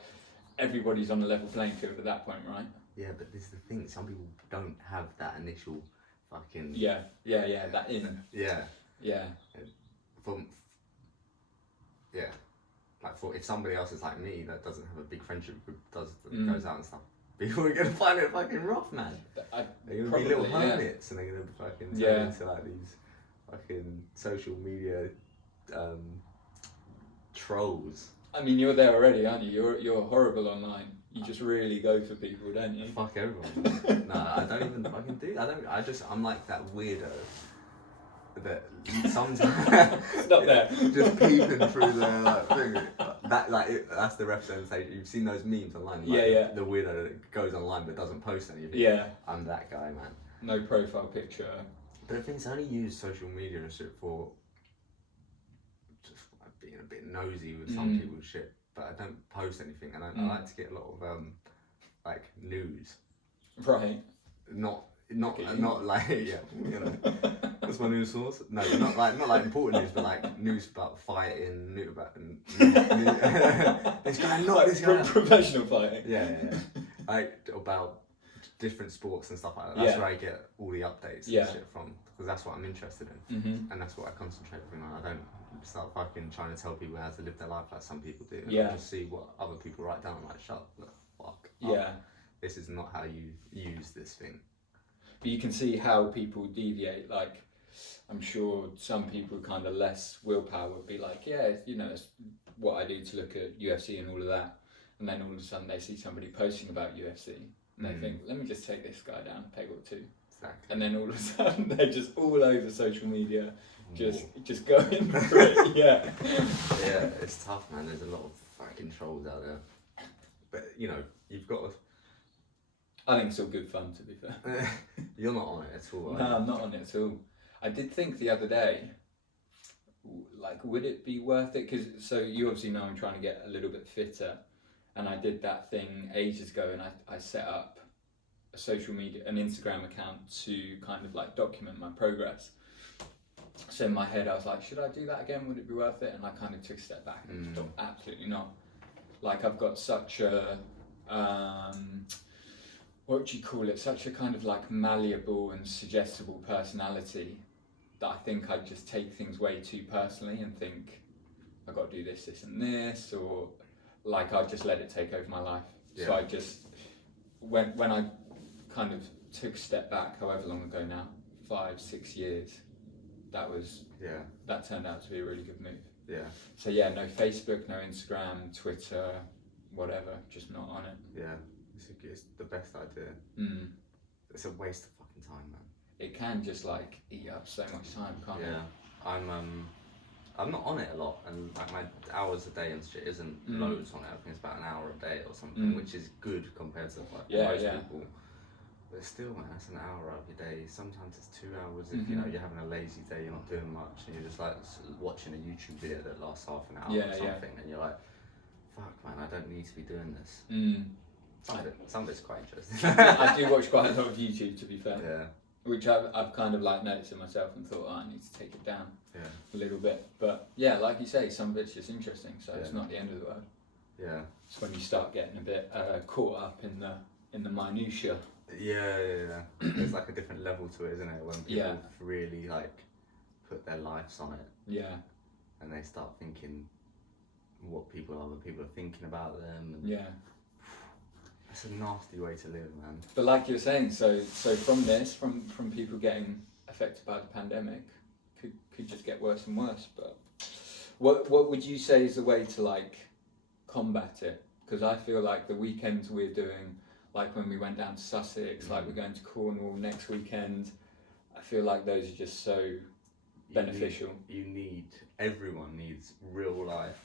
everybody's on a level playing field at that point, right? Yeah, but this is the thing. Some people don't have that initial fucking. Yeah. That in. Yeah. Yeah. Like for if somebody else is like me that doesn't have a big friendship group, goes out and stuff, people are gonna find it fucking rough, man. They're gonna be little hermits, and they're gonna fucking turn into like these fucking social media trolls. I mean, you're there already, aren't you? You're horrible online. You just really go for people, don't you? Fuck everyone. No, I don't even fucking do. I'm like that weirdo that sometimes it's not there. Just peeping through their like thing. That's the representation. You've seen those memes online. Like, the weirdo that goes online but doesn't post anything. Yeah. I'm that guy, man. No profile picture. But the thing is, I only use social media and shit for just like being a bit nosy with some people's shit. But I don't post anything, and I like to get a lot of like news. Right. Not like you know. What's my news source? No, not like important news, but like news about fighting, news about this guy, not this guy. Professional fighting. Yeah. Like about different sports and stuff like that. That's where I get all the updates and shit from, because that's what I'm interested in, and that's what I concentrate on. I don't start fucking trying to tell people how to live their life like some people do. I just see what other people write down. I'm like, shut the fuck up. Yeah. This is not how you use this thing. But you can see how people deviate. Like, I'm sure some people kind of less willpower would be like, yeah, you know, it's what I do to look at UFC and all of that. And then all of a sudden they see somebody posting about UFC and they think, let me just take this guy down a peg or two. Exactly. And then all of a sudden they're just all over social media, just going for it. Yeah. Yeah, it's tough, man. There's a lot of fucking trolls out there. But, you know, you've got to... I think it's all good fun, to be fair. You're not on it at all, No, I'm not on it at all. I did think the other day, like, would it be worth it? Because, so you obviously know I'm trying to get a little bit fitter, and I did that thing ages ago, and I set up a social media, an Instagram account to kind of like document my progress. So in my head I was like, should I do that again? Would it be worth it? And I kind of took a step back and thought, absolutely not. Like, I've got such a, what do you call it? Such a kind of like malleable and suggestible personality that I think I'd just take things way too personally and think, I've got to do this, this and this, or like I'd just let it take over my life. Yeah. So I just, when I kind of took a step back, however long ago now, 5-6 years, that turned out to be a really good move. Yeah. So yeah, no Facebook, no Instagram, Twitter, whatever, just not on it. Yeah, it's the best idea. It's a waste of fucking time, man. It can just like eat up so much time, can't it? Yeah. I'm not on it a lot, and like my hours a day and shit isn't loads on it. I think it's about an hour a day or something, which is good compared to like most people. But still, man, that's an hour out of your day. Sometimes it's 2 hours if you know you're having a lazy day, you're not doing much, and you're just like watching a YouTube video that lasts half an hour or something, and you're like, fuck, man, I don't need to be doing this. Some of it's quite interesting. I do watch quite a lot of YouTube, to be fair. Yeah. Which I've kind of like noticed in myself and thought, oh, I need to take it down a little bit. But yeah, like you say, some of it's just interesting, so it's not the end of the world. Yeah. It's when you start getting a bit caught up in the minutiae. Yeah. There's like a different level to it, isn't it? When people really like put their lives on it. Yeah. And they start thinking what other people are thinking about them. And it's a nasty way to live, man. But like you were saying, so from this, from people getting affected by the pandemic, could just get worse and worse. But what would you say is the way to like combat it? Because I feel like the weekends we're doing, like when we went down to Sussex, like we're going to Cornwall next weekend, I feel like those are just so beneficial. Everyone needs real life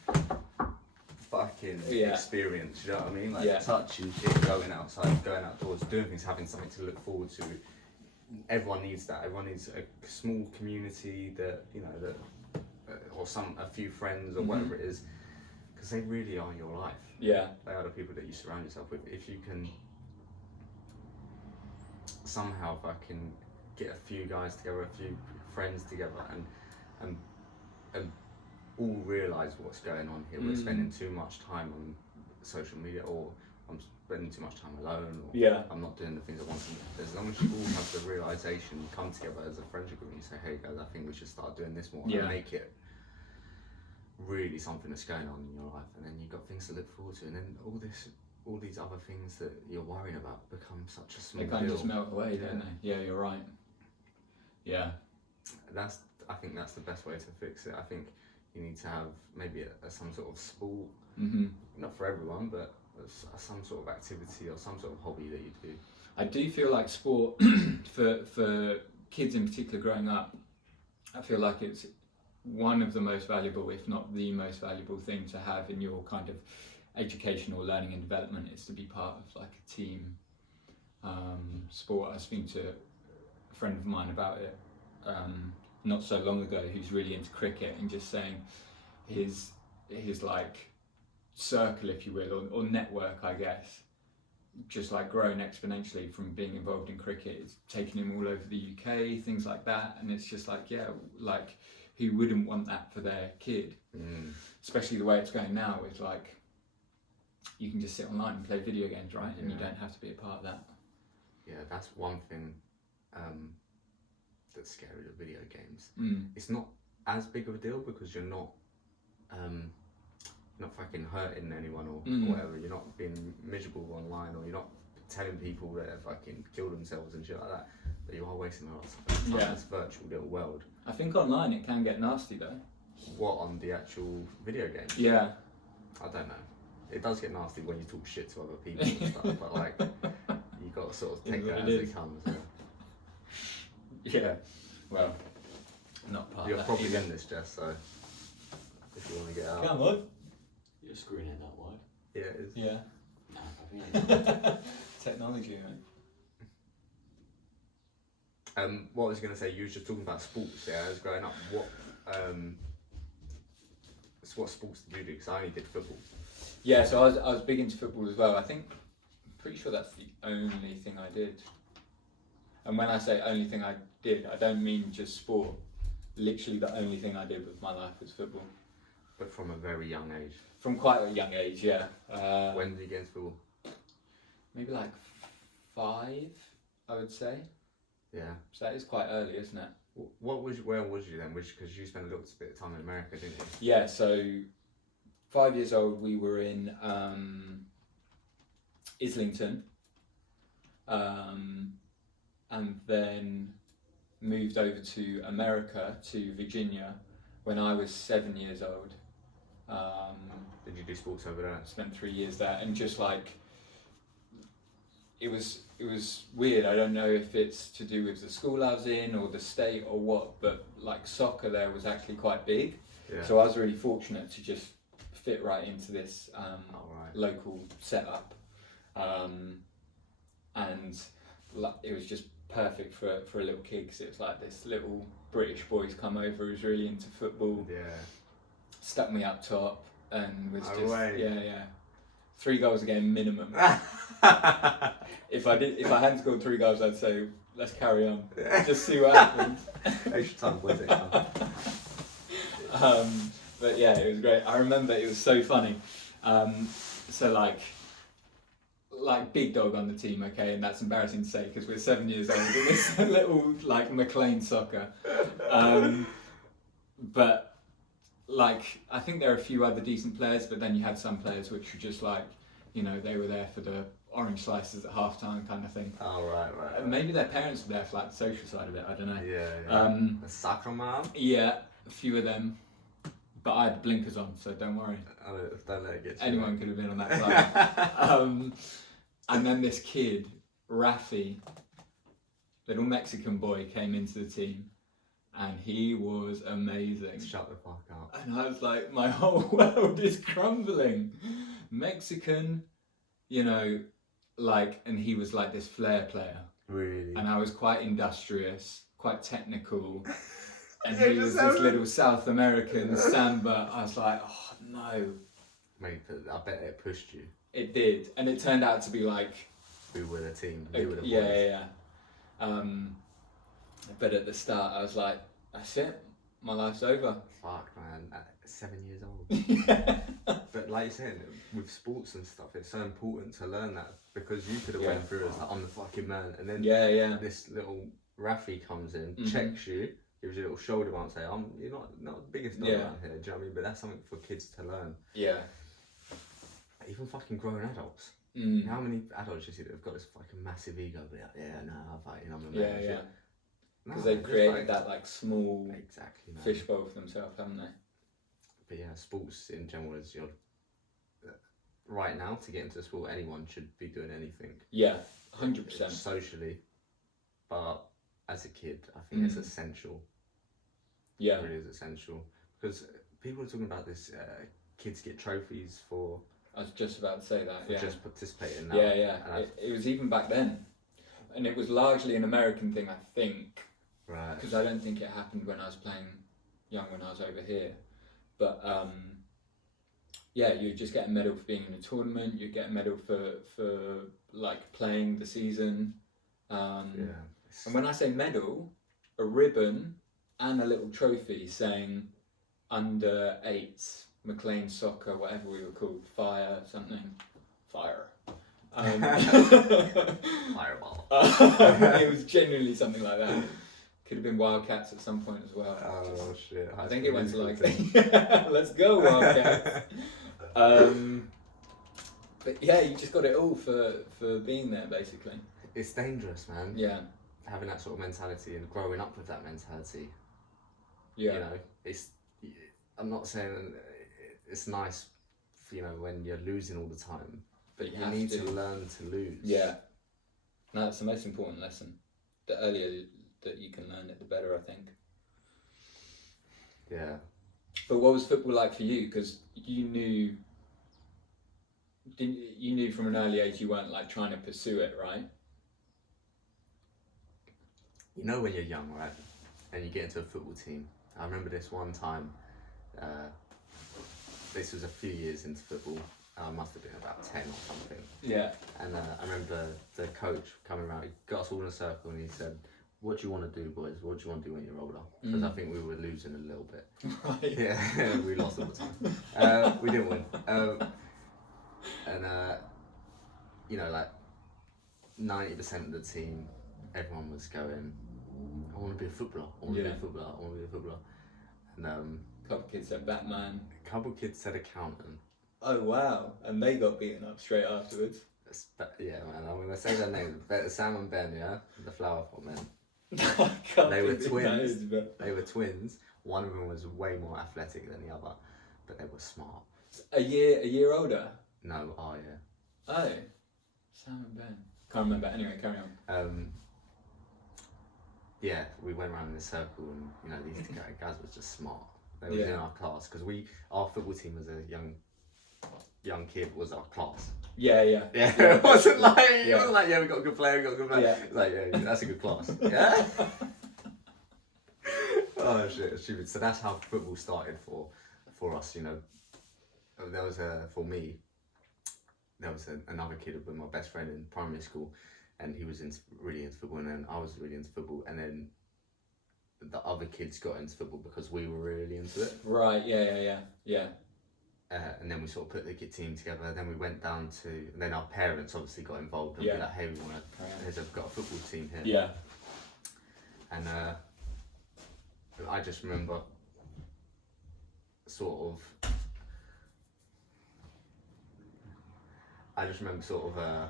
fucking experience, you know what I mean? Like touching shit, going outside, going outdoors, doing things, having something to look forward to. Everyone needs that. Everyone needs a small community that, you know, or a few friends or whatever it is, because they really are your life. Yeah. They are the people that you surround yourself with. If you can somehow fucking get a few guys together, a few friends together, and all realise what's going on here. We're spending too much time on social media, or I'm spending too much time alone, or I'm not doing the things I want to do. As long as you all have the realisation, come together as a friendship group and you say, hey guys, I think we should start doing this more, and make it really something that's going on in your life, and then you've got things to look forward to, and then all these other things that you're worrying about become such a small deal. They kind of just melt away, don't they? Yeah, you're right. Yeah. I think that's the best way to fix it. I think you need to have maybe some sort of sport, not for everyone, but some sort of activity or some sort of hobby that you do. I do feel like sport, for kids in particular growing up, I feel like it's one of the most valuable, if not the most valuable thing to have in your kind of educational learning and development, is to be part of like a team sport. I was speaking to a friend of mine about it not so long ago, who's really into cricket, and just saying his like circle, if you will, or network, I guess, just like grown exponentially from being involved in cricket. It's taken him all over the UK, things like that, and it's just like, like who wouldn't want that for their kid? Especially the way it's going now, with like you can just sit online and play video games, right? And you don't have to be a part of that. Yeah, that's one thing that's scary with video games. It's not as big of a deal because you're not fucking hurting anyone or whatever. You're not being miserable online, or you're not telling people that they fucking kill themselves and shit like that. But you are wasting a lot of time in this virtual little world. I think online it can get nasty though. What, on the actual video game? Yeah. I don't know. It does get nasty when you talk shit to other people and stuff, but like, you got to sort of take that as it comes. Yeah. Well, not part You're of that. probably in this, Jess, so if you want to get out. Come on. Your screen ain't that wide. Yeah, it is. Yeah. No, I think it's Technology, mate. What I was going to say, you were just talking about sports, as growing up. What sports did you do? Because I only did football. Yeah, so I was big into football as well. I'm pretty sure that's the only thing I did. And when I say only thing I did, I don't mean just sport. Literally the only thing I did with my life was football. But from a very young age? From quite a young age, yeah. When did you get into football? Maybe like 5, I would say. Yeah. So that is quite early, isn't it? Where was you then? Because you spent a little bit of time in America, didn't you? Yeah, so 5 years old, we were in Islington, and then moved over to America, to Virginia, when I was 7 years old. Did you do sports over there? Spent 3 years there, and just like, it was weird. I don't know if it's to do with the school I was in or the state or what, but like soccer there was actually quite big. Yeah. So I was really fortunate to just fit right into this Alright. local setup, and it was just perfect for a little kid because it was like this little British boy's come over who's really into football. Yeah. Stuck me up top and was No just way. yeah 3 goals a game minimum. If I hadn't scored 3 goals, I'd say let's carry on, just see what happens. Extra time, boys. But yeah, it was great. I remember it was so funny. So like big dog on the team, okay, and that's embarrassing to say because we're 7 years old in this little like McLean soccer. But like I think there are a few other decent players, but then you had some players which were just like, you know, they were there for the orange slices at half time kind of thing. Oh right. Maybe their parents were there for like the social side of it, I don't know. Yeah. The soccer man? Yeah, a few of them. But I had blinkers on, so don't worry. Don't let it get to Anyone could have been on that side. And then this kid, Rafi, little Mexican boy, came into the team and he was amazing. Shut the fuck up. And I was like, my whole world is crumbling. Mexican, you know, like, and he was like this flair player. Really? And I was quite industrious, quite technical. And Yeah, he was this little South American samba. I was like, oh no. Mate, I bet it pushed you. It did. And it turned out to be like... We were the team. We were the boys. Yeah. But at the start, I was like, that's it. My life's over. Fuck, man. At 7 years old. But like you said, with sports and stuff, it's so important to learn that because you could have went through it as like, I'm the fucking man. And then this little Rafi comes in, checks you, gives you a little shoulder bump, say, you're not the biggest dog around here, do you know what I mean? But that's something for kids to learn. Yeah. Even fucking grown adults. How many adults you see that have got this fucking massive ego? But I'm fighting, I'm a man. Yeah. No, Because they've created like, that like small exactly, man. fishbowl for themselves, haven't they? But yeah, sports in general is right now to get into sport, anyone should be doing anything. Yeah, 100%. Socially, but as a kid, I think it's essential. Yeah, it really is essential because people are talking about this. Kids get trophies for. I was just about to say that. For just participating now. Yeah. It was even back then, and it was largely an American thing, I think. Right. Because I don't think it happened when I was playing young when I was over here, but you just get a medal for being in a tournament. You get a medal for like playing the season. And when I say medal, a ribbon and a little trophy saying under 8s McLean soccer, whatever we were called, fire. Fireball. It was genuinely something like that. Could have been Wildcats at some point as well. Oh shit! I think it went to like, let's go Wildcats. But yeah, you just got it all for being there, basically. It's dangerous, man. Yeah. Having that sort of mentality and growing up with that mentality. Yeah. You know, I'm not saying it's nice, when you're losing all the time, but you need to learn to lose. Yeah. No, that's the most important lesson. The earlier that you can learn it, the better, I think. Yeah. But what was football like for you? Because you knew from an early age you weren't like trying to pursue it, right? You know when you're young, right, and you get into a football team. I remember this one time. This was a few years into football. I must have been about 10 or something. Yeah. And I remember the coach coming around. He got us all in a circle and he said, "What do you want to do, boys? What do you want to do when you're older?" Because I think we were losing a little bit. Right. Yeah, we lost all the time. We didn't win. Like 90% of the team, everyone was going, "I want to be a footballer. I want to be a footballer. I want to be a footballer." And a couple of kids said Batman. A couple of kids said accountant. Oh wow! And they got beaten up straight afterwards. Yeah, man. I'm gonna say their names. Sam and Ben, yeah, the flower pot men. They were twins. They were twins. One of them was way more athletic than the other, but they were smart. A year older. No, oh yeah. Oh, Sam and Ben. Can't remember. Anyway, carry on. Yeah, we went around in a circle, and you know these guys were just smart. They were in our class because our football team as a young kid was our class. Yeah. It wasn't like we got a good player, Yeah. It's like that's a good class. Yeah. Oh shit, it's stupid. So that's how football started for us. You know, there was another kid with my best friend in primary school, and he was really into football, and then I was really into football, and then the other kids got into football because we were really into it. Right. Yeah. And then we sort of put the team together. Then we went down to, and then our parents obviously got involved and be like, "Hey, I've got a football team here." Yeah. And I just remember sort of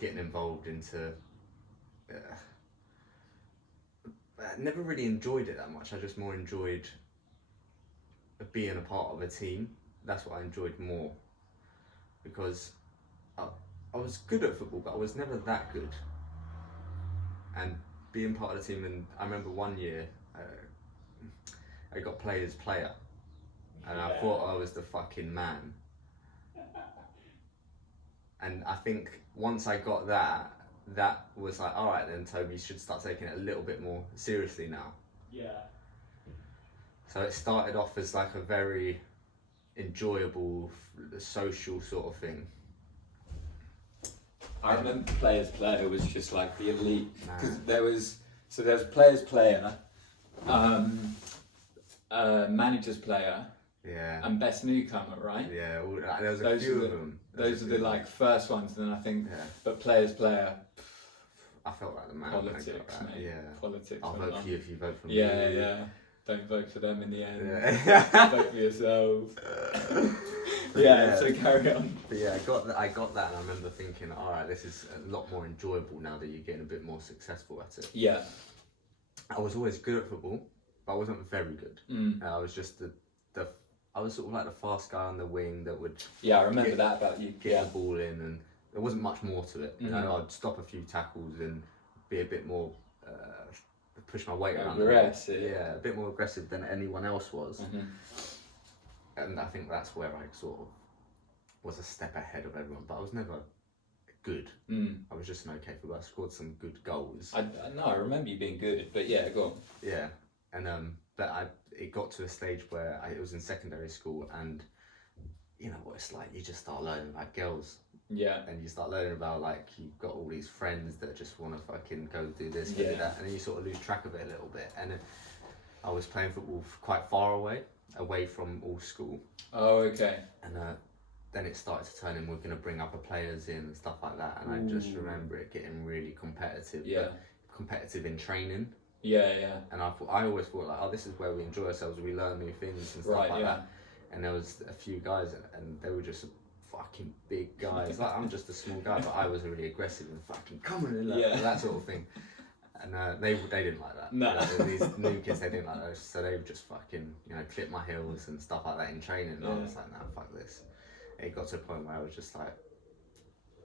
getting involved into. I never really enjoyed it that much. I just more enjoyed being a part of a team. That's what I enjoyed more, because I was good at football, but I was never that good. And being part of the team, and I remember one year I got players player, and I thought I was the fucking man. And I think once I got that was like, all right then, Toby, you should start taking it a little bit more seriously now. Yeah. So it started off as like a very enjoyable, social sort of thing. I remember players player was just like the elite, because there was players player, managers player, and best newcomer, right? Yeah, there was a few of them. Those are the like first ones, and then I think, but players player. I felt like the man. Politics, mate. Yeah. Politics. I'll vote for you if you vote for me. Yeah. Don't vote for them in the end. Yeah. Vote for yourself. Yeah. So carry on. But yeah, I got that, and I remember thinking, all right, this is a lot more enjoyable now that you're getting a bit more successful at it. Yeah. I was always good at football, but I wasn't very good. I was just I was sort of like the fast guy on the wing that would. Yeah, I remember that about you. Get the ball in, and there wasn't much more to it. You know, I'd stop a few tackles and be a bit more. Push my weight around. Aggressive. Yeah, a bit more aggressive than anyone else was. And I think that's where I sort of was a step ahead of everyone, but I was never good. I was just an okay footballer. I scored some good goals. I remember you being good, but yeah, go on. Yeah, and but it got to a stage where it was in secondary school, and you know what it's like. You just start learning about girls. Yeah. And you start learning about, like, you've got all these friends that just want to fucking go do this, go do that, and then you sort of lose track of it a little bit. And I was playing football quite far away from all school. Oh, okay. And then it started to turn in, we're going to bring other players in and stuff like that. And I just remember it getting really competitive. Yeah. Competitive in training. Yeah. And I always thought, like, oh, this is where we enjoy ourselves, we learn new things and stuff like that. And there was a few guys, and they were just fucking big guys. Like, I'm just a small guy, but I was really aggressive and fucking coming in, like, that sort of thing. And they didn't like that. No. You know, these new kids, they didn't like those, so they would just fucking, you know, clip my heels and stuff like that in training. And I was like, nah, fuck this. It got to a point where I was just like,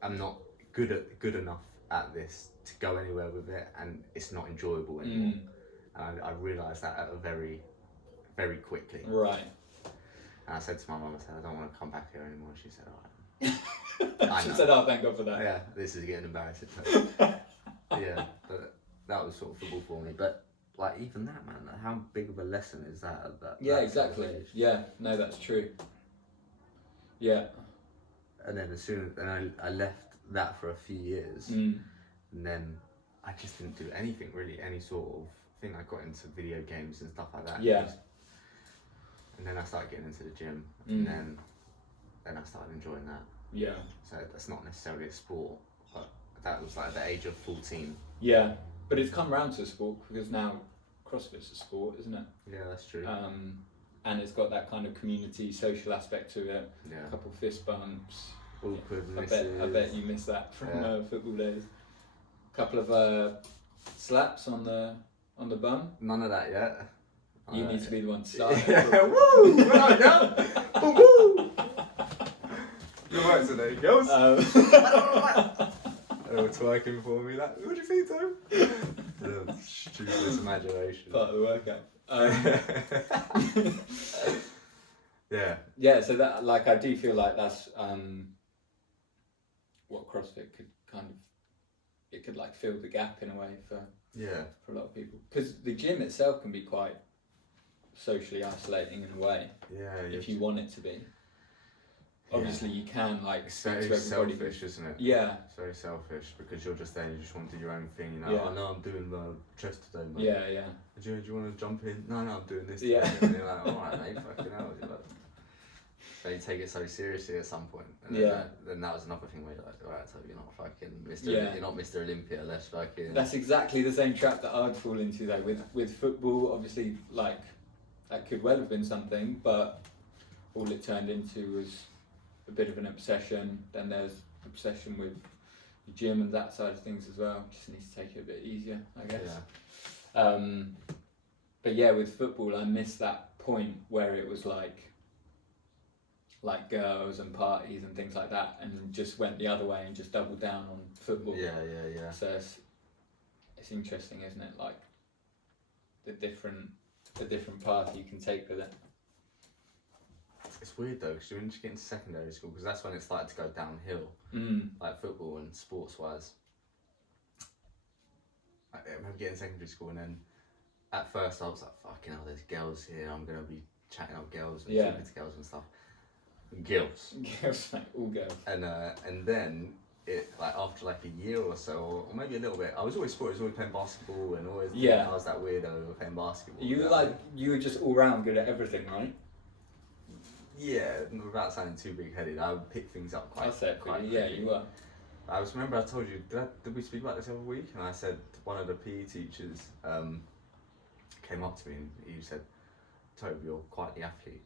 I'm not good enough at this to go anywhere with it, and it's not enjoyable anymore. And I realised that very, very quickly. Right. And I said to my mum, I said, I don't want to come back here anymore. She said, all right. She said, oh, thank God for that. Yeah, this is getting embarrassing. Yeah, but that was sort of football for me. But, like, even that, man, how big of a lesson is that? Yeah, exactly. Sort of yeah, no, that's true. Yeah. And then I left that for a few years. And then I just didn't do anything really, any sort of thing. I got into video games and stuff like that. Yeah. And then I started getting into the gym, and then I started enjoying that. Yeah. So that's not necessarily a sport, but that was like the age of 14. Yeah, but it's come round to a sport, because now CrossFit's a sport, isn't it? Yeah, that's true. And it's got that kind of community, social aspect to it. Yeah. A couple fist bumps. Awkwardnesses. I bet you missed that from football days. A couple of slaps on the bum. None of that yet. You need to be the one to start. Yeah, woo! Right now. Woo! Good work today, girls. They were twerking for me. Like, what do you think, Tom? The stupidest imagination. Part of the workout. Yeah. Yeah, so that, like, I do feel like that's what CrossFit could kind of, it could like fill the gap in a way for Yeah. a lot of people, because the gym itself can be quite socially isolating in a way. Yeah. If you want it to be. Obviously, you can like It's speak very to everybody. selfish, isn't it? Yeah. It's very selfish because you're just there. You just want to do your own thing. You know. Yeah. I know I'm doing the chest today, mate. Yeah, yeah. Do you want to jump in? No, I'm doing this. Yeah. Today. And you're like, all right, mate. Fucking hell. You're like, so you take it so seriously at some point. And then, Yeah. Then that was another thing where you're like, all right, so you're not fucking Mr. Yeah. You're not Mr. Olympia. Let's fucking. That's exactly the same trap that I'd fall into though. With football, obviously, like that could well have been something, but all it turned into was a bit of an obsession. Then there's obsession with the gym and that side of things as well. Just needs to take it a bit easier, I guess. Yeah. But yeah, with football, I missed that point where it was like girls and parties and things like that, and just went the other way and just doubled down on football. Yeah. So it's interesting, isn't it? Like the different path you can take with it. It's weird though, because when you get into secondary school, because that's when it started to go downhill, like football and sports-wise. I remember getting secondary school, and then at first I was like, fucking hell, there's girls here, I'm going to be chatting up girls and talking to girls and stuff. Girls. Girls, like all girls. And then, it like after like a year or so, or maybe a little bit, I was always sporty, always playing basketball, and always I was that weirdo playing basketball. You were just all round good at everything, right? Yeah, without sounding too big-headed, I would pick things up quite quickly. Yeah, you were. I remember I told you, did we speak about this every week? And I said one of the PE teachers came up to me and he said, Toby, you're quite the athlete,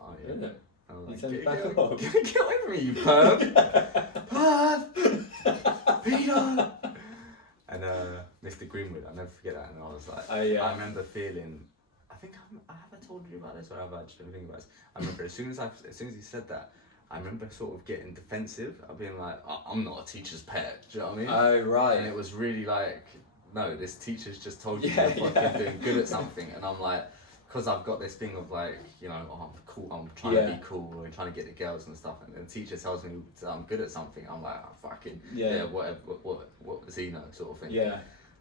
aren't you? Really? I was He like, said get, back get, off. get away from me, you perv! Perv! Peter! And Mr. Greenwood, I'll never forget that. And I was like, I remember feeling, I think have I told you about this, or have I just been thinking about this? I remember as soon as he said that, I remember sort of getting defensive. I've been like, I'm not a teacher's pet. Do you know what I mean? Oh right. And it was really like, no, this teacher's just told you you're fucking doing good at something, and I'm like, because I've got this thing of like, you know, oh, I'm cool, I'm trying to be cool, or trying to get the girls and stuff, and the teacher tells me that I'm good at something, I'm like, oh, fucking whatever, what does he know, sort of thing. Yeah.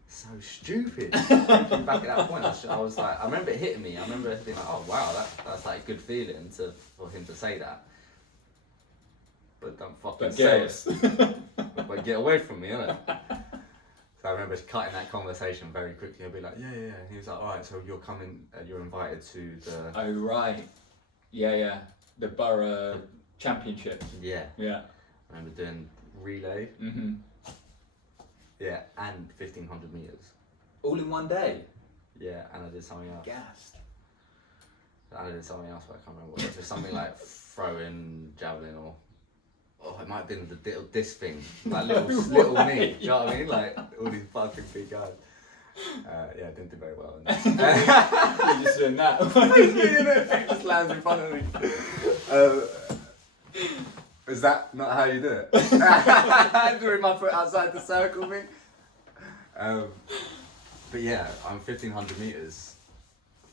So stupid. Thinking back at that point, I was like, I remember it hitting me. I remember being like, oh wow, that's like a good feeling for him to say that. But don't fucking say it. But get away from me, innit? So I remember cutting that conversation very quickly. I'd be like, yeah. And he was like, all right, so you're coming, you're invited to the. Oh right. Yeah. The borough championship. Yeah. Yeah. I remember doing relay. Yeah, and 1500 meters. All in one day. Yeah, and I did something else. Gassed. And I did something else, but I can't remember what it was. Just something like throwing, javelin, or it might have been this thing, like little me. Do you know what I mean? Like all these fucking big guys. Yeah, I didn't do very well. You're just doing that. It just lands in front of me. Is that not how you do it? Doing my foot outside the circle thing. But yeah, I'm 1500 meters.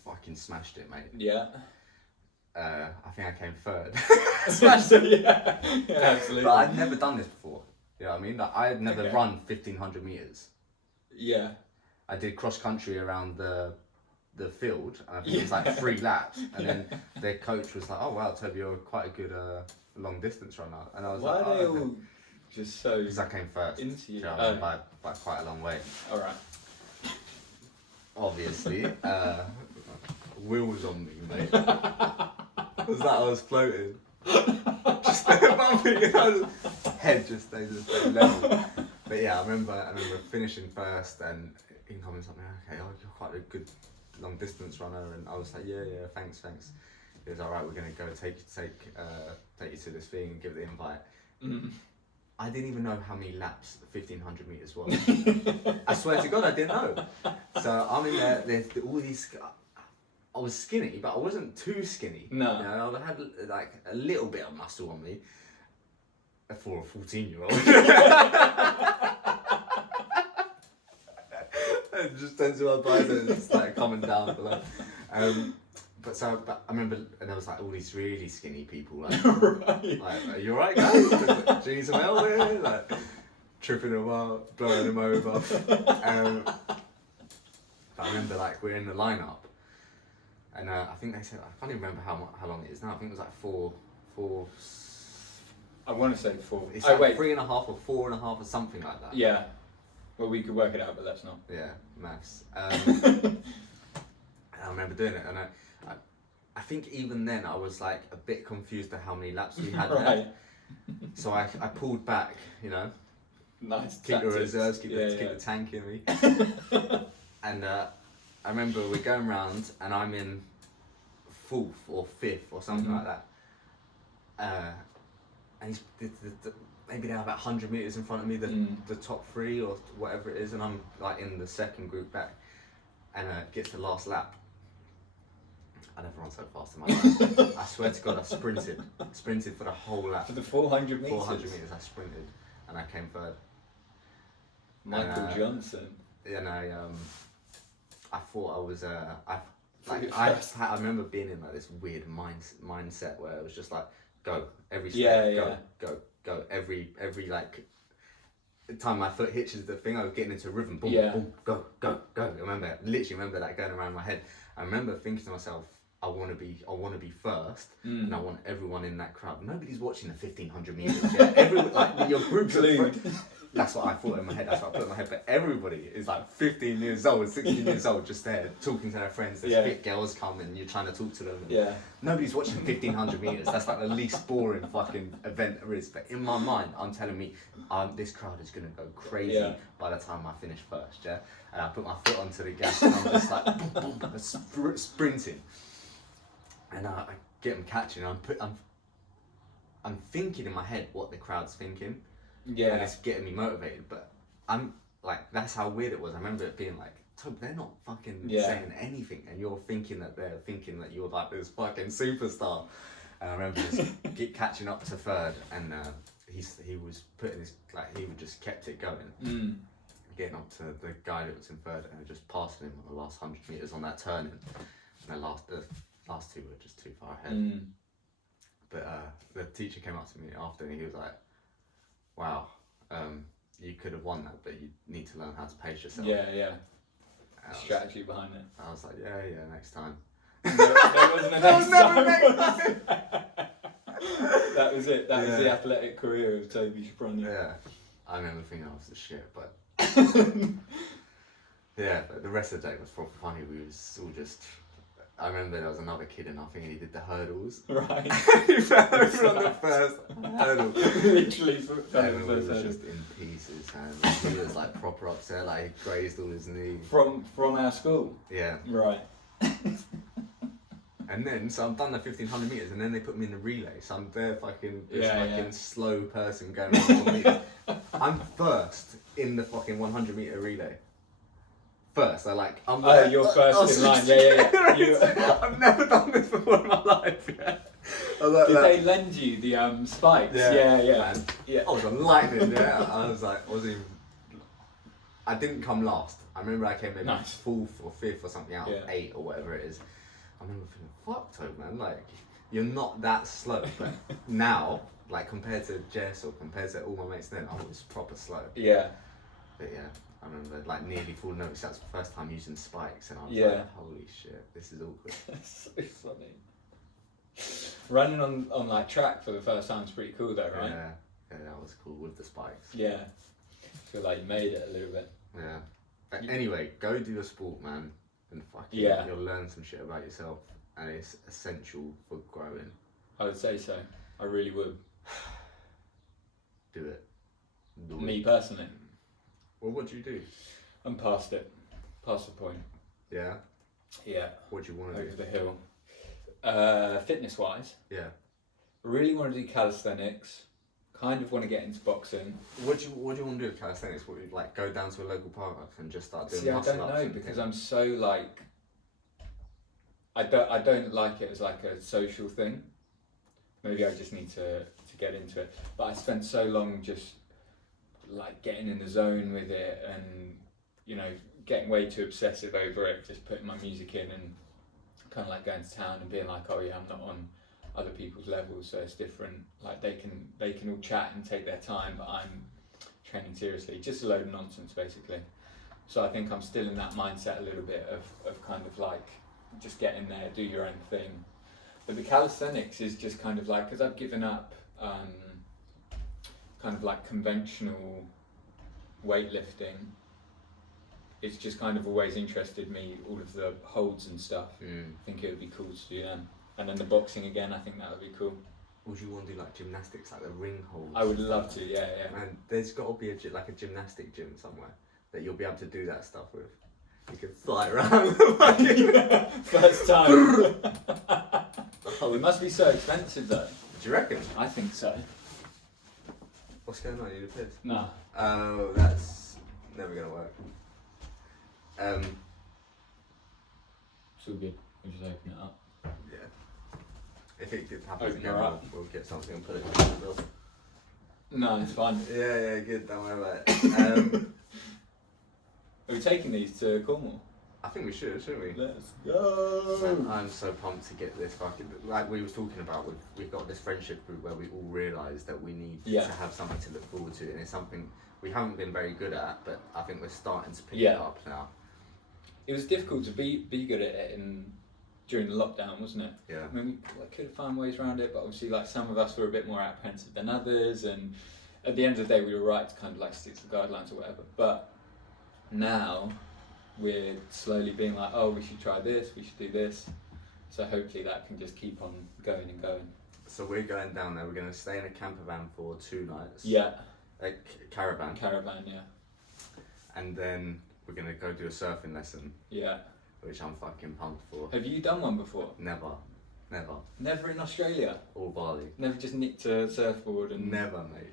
Fucking smashed it, mate. Yeah. I think I came third. Smashed it, yeah, absolutely. But I'd never done this before. You know what I mean? Like I had never run 1500 meters. Yeah. I did cross country around the field, and I think it was like 3 laps. And then their coach was like, "Oh wow, Toby, you're quite a good long distance runner." And I was Why like, are they all just so? Because I came first. Into you. You know what I mean? By quite a long way. All right. Obviously, Will was on me, mate. It was like I was floating. Just above me, you know, head just stayed at the same level. But yeah, I remember finishing first and he commented something, okay, you're quite a good long distance runner, and I was like, yeah, thanks. He was alright, we're gonna go take you to this thing and give the invite. I didn't even know how many laps 1500 meters was. I swear to God, I didn't know. So I'm in there, there's all these. I was skinny, but I wasn't too skinny. No. You know, I had like a little bit of muscle on me. for a 14-year-old. And just turns to my bicep and it's like coming down below. But I remember, and there was like all these really skinny people, like, Right. like, are you alright, guys? Jeans and elbow, like tripping them up, blowing them over. But I remember like we're in the lineup, and I think they said, I can't even remember how long it is now. I think it was like four. I want to say 4. It's Oh, like wait. 3.5 or 4.5 or something like that. Yeah. Well, we could work it out, but let's not. Yeah, maths. And I remember doing it, and I think even then I was like a bit confused at how many laps we had Right. there. So I pulled back, Nice. keep the tactics. reserves, keep the tank in me. And I remember we're going round, and I'm in 4th or 5th or something like that. And he's maybe they're about 100 meters in front of me, the top 3 or whatever it is, and I'm like in the second group back, and gets the last lap. I never run so fast in my life. I swear to God, I sprinted for the whole lap. For the 400 meters. 400 meters, I sprinted, and I came third. Michael Johnson. And I thought I was I I remember being in like this weird mindset where it was just like go every Yeah, step, go every like time my foot hitches the thing, I was getting into a rhythm. Boom, Yeah. boom, go. Literally remember that going around my head. I remember thinking to myself, I want to be first, and I want everyone in that crowd. Nobody's watching the 1500 meters. Yeah, everyone, like your groups Glued. That's what I thought in my head. That's what I put in my head. But everybody is like 15 years old, 16 years old, just there talking to their friends. There's fit girls come and you're trying to talk to them. Yeah. Nobody's watching 1500 meters. That's like the least boring fucking event there is. But in my mind, I'm telling me, this crowd is gonna go crazy by the time I finish first. Yeah. And I put my foot onto the gas and I'm just like boom, boom, sprinting. And I get them catching. I'm thinking in my head what the crowd's thinking. Yeah. And it's getting me motivated, but I'm like, that's how weird it was. I remember it being like, Tob, they're not fucking saying anything, and you're thinking that they're thinking that you're like this fucking superstar. And I remember just catching up to third, and he was putting his, like, he just kept it going, getting up to the guy that was in third, and just passing him on the last 100 meters on that turning. And the last 2 were just too far ahead. But the teacher came up to me after, and he was like, wow, you could have won that, but you need to learn how to pace yourself. Yeah. Strategy behind it. I was like, yeah, next time. There wasn't a next time. That was it. That was the athletic career of Toby Shaproni. Yeah, I remember thinking I was the shit, but yeah, but the rest of the day was proper funny. We was all just. I remember there was another kid in our thing and he did the hurdles. Right. He fell over on the first hurdle. Literally fell on the Everyone first was hurdle. just in pieces, and he was like proper upset, like he grazed all his knee. From our school. Yeah. Right. And then, so I've done the 1500 meters, and then they put me in the relay. So I'm there, fucking slow person going around 100 meters. I'm first in the fucking 100 meter relay. First, I'm there. You're first in line. Yeah. I've never done this before in my life. Yeah. Did they lend you the spikes? Yeah. Man. I was on lightning. Yeah, I didn't come last. I remember I came maybe 4th or 5th or something out of 8 or whatever it is. I remember thinking, fuck, Toad, man, like, you're not that slow. But now, like, compared to Jess or compared to all my mates then, I was proper slow. Yeah. But yeah, I remember, like, nearly falling over. That's the first time using spikes, and I was like, holy shit, this is awkward. That's so funny. Running on like track for the first time is pretty cool though, right? Yeah, that was cool with the spikes. Yeah. I feel like you made it a little bit. Yeah. But anyway, go do your sport, man, and fucking you'll learn some shit about yourself, and it's essential for growing. I would say so. I really would. Do it. Me personally. Well, what do you do? I'm past it. Past the point. Yeah? Yeah. What do you want to Over do? the hill. Fitness wise, Yeah. I really want to do calisthenics. Kind of want to get into boxing. What do you want to do with calisthenics? What, like go down to a local park and just start doing See, I muscle don't ups know and because things? I'm so like. I don't like it as like a social thing. Maybe I just need to get into it. But I spent so long just like getting in the zone with it, and you know, getting way too obsessive over it, just putting my music in and kind of like going to town and being like, oh yeah, I'm not on other people's levels, so it's different. Like they can all chat and take their time, but I'm training seriously. Just a load of nonsense basically. So I think I'm still in that mindset a little bit of kind of like just get in there, do your own thing. But the calisthenics is just kind of like, because I've given up kind of like conventional weightlifting, it's just kind of always interested me, all of the holds and stuff. I think it would be cool to do them. And then the boxing again, I think that would be cool. Would you want to do like gymnastics, like the ring holds? I would love to, yeah. And there's got to be like a gymnastic gym somewhere that you'll be able to do that stuff with. You can fly around. First time. It must be so expensive though. Do you reckon? I think so. What's going on? You need a piss? No. Oh, that's never gonna work. It's all good. We'll just open it up. Yeah. If it happens Open again, her up. we'll get something and put it in the bill. No, it's fine. Yeah, good. Don't worry about it. Are we taking these to Cornwall? I think we should, shouldn't we? Let's go. Man, I'm so pumped to get this fucking, like we was talking about, we've got this friendship group where we all realise that we need to have something to look forward to, and it's something we haven't been very good at, but I think we're starting to pick it up now. It was difficult to be good at it during the lockdown, wasn't it? Yeah. I mean, we could have found ways around it, but obviously like some of us were a bit more apprehensive than others, and at the end of the day we were right to kind of like stick to the guidelines or whatever. But now we're slowly being like, oh, we should try this, we should do this. So hopefully that can just keep on going and going. So we're going down there, we're going to stay in a camper van for 2 nights. Yeah. Like caravan. Caravan, yeah. And then we're going to go do a surfing lesson. Yeah. Which I'm fucking pumped for. Have you done one before? Never. Never in Australia? Or Bali. Never just nicked a surfboard and... Never, mate.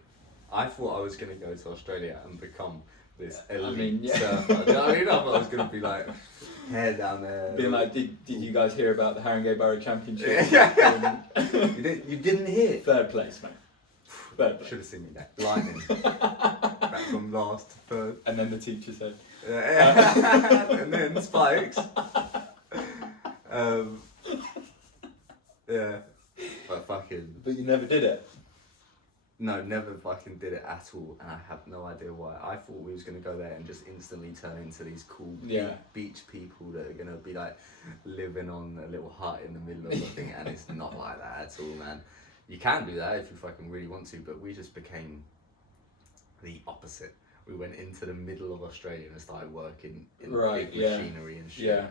I thought I was going to go to Australia and become this elite I mean, yeah. surfer. You know what I mean? I thought I was going to be like, hair down there. Being like, did you guys hear about the Haringey Borough Championship? Yeah. You didn't hear? Third place, mate. Third place. Should have seen me there. Lightning. Back from last to third. And then the teacher said... and then spikes. Yeah. But fucking... But you never did it? No, never fucking did it at all, and I have no idea why. I thought we was going to go there and just instantly turn into these cool beach people that are going to be like living on a little hut in the middle of the thing, and it's not like that at all, man. You can do that if you fucking really want to, but we just became the opposite. We went into the middle of Australia and started working in big machinery and shit.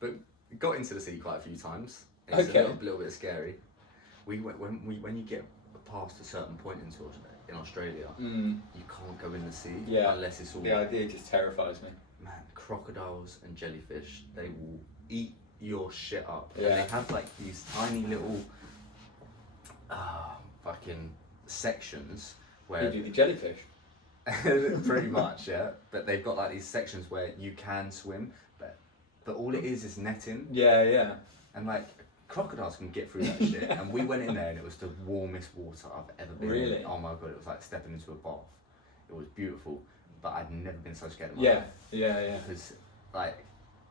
But got into the sea quite a few times. It's a little bit scary. When you get past a certain point in Australia, you can't go in the sea unless it's all... The idea just terrifies me. Man, crocodiles and jellyfish, they will eat your shit up. Yeah. And they have like these tiny little fucking sections where... You do the jellyfish? Pretty much, yeah. But they've got like these sections where you can swim, but all it is netting. Yeah. And like... crocodiles can get through that shit, and we went in there and it was the warmest water I've ever been in. Really? Oh my god, it was like stepping into a bath. It was beautiful, but I'd never been so scared in my life. Yeah. Because like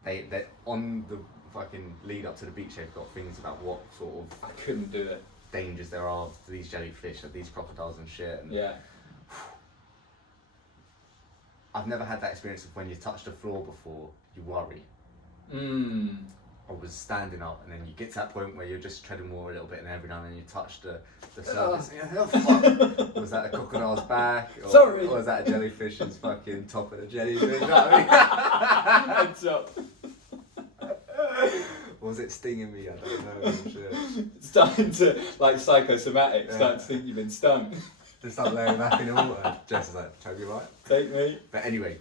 they on the fucking lead up to the beach, they've got things about what sort of I couldn't do it. dangers there are to these jellyfish, these crocodiles and shit. And yeah. I've never had that experience of when you touch the floor before, you worry. I was standing up, and then you get to that point where you're just treading more a little bit, and every now and then you touch the surface. And you're like, oh, fuck. Was that a crocodile's back? Or was that a jellyfish's fucking top of the jellyfish? You know what I mean? Heads up. Was it stinging me? I don't know. Shit. Starting to, like psychosomatic, starting to think you've been stung. Just start laying back in the water. Jess is like, "Have you right?" Take me. But anyway.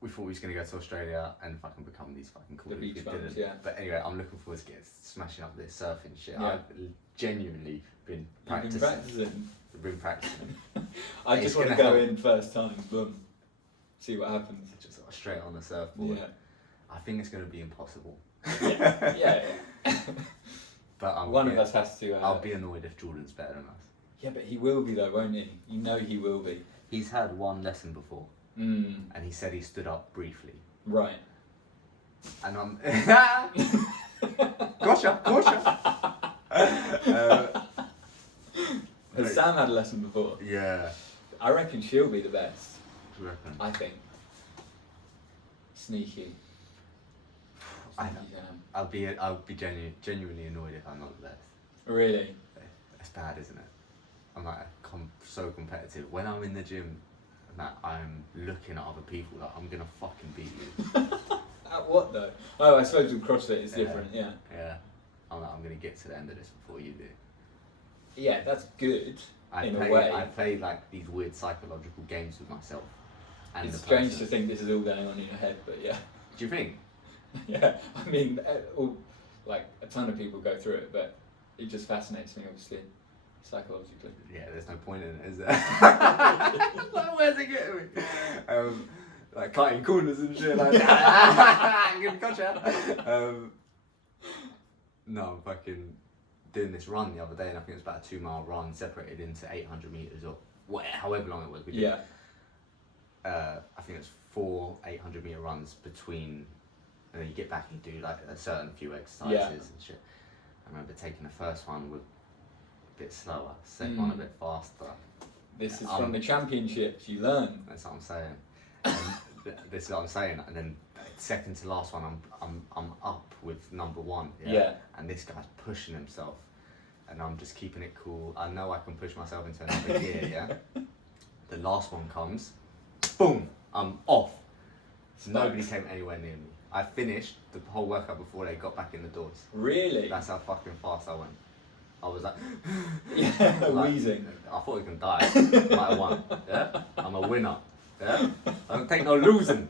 We thought we was going to go to Australia and fucking become these fucking cool beach people. bums, yeah. But anyway, I'm looking forward to smashing up this surfing shit. Yeah. I've genuinely been practicing. Been practicing. I just want to go in first time, boom. See what happens. Just straight on the surfboard. Yeah. I think it's going to be impossible. Yeah. But one of us has to. I'll be annoyed if Jordan's better than us. Yeah, but he will be though, won't he? You know he will be. He's had one lesson before, and he said he stood up briefly. Right. And I'm gotcha. Has Sam had a lesson before? Yeah. I reckon she'll be the best. Do you reckon? I think. Sneaky. I'll be genuinely annoyed if I'm not the best. Really? It's bad, isn't it? I'm like so competitive. When I'm in the gym, that I'm looking at other people like I'm gonna fucking beat you. At what though? Oh, I suppose with CrossFit it's different. Yeah. Yeah. I'm like, I'm gonna get to the end of this before you do. Yeah, that's good. I play like these weird psychological games with myself. And it's strange to think this is all going on in your head, but yeah. Do you think? Yeah, I mean, like a ton of people go through it, but it just fascinates me, obviously, psychologically. Yeah, there's no point in it, is there? Like, where's it getting me? Like cutting corners and shit like that. Gotcha. No, I'm fucking doing this run the other day, and I think it was about a 2 mile run separated into 800 meters or however long it was. We did. Yeah. I think it's 4 800-meter runs between, and then you get back and do like a certain few exercises and shit. I remember taking the first one with a bit slower, second one a bit faster. This is from the championships, you learn. That's what I'm saying. This is what I'm saying, and then second to last one, I'm up with number 1. Yeah. And this guy's pushing himself, and I'm just keeping it cool. I know I can push myself into another gear. Yeah. The last one comes, boom, I'm off. Nobody came anywhere near me. I finished the whole workout before they got back in the doors. Really? That's how fucking fast I went. I was like, yeah, like, wheezing. I thought I was gonna die. Might have won. Yeah, I'm a winner. Yeah, I don't take no losing.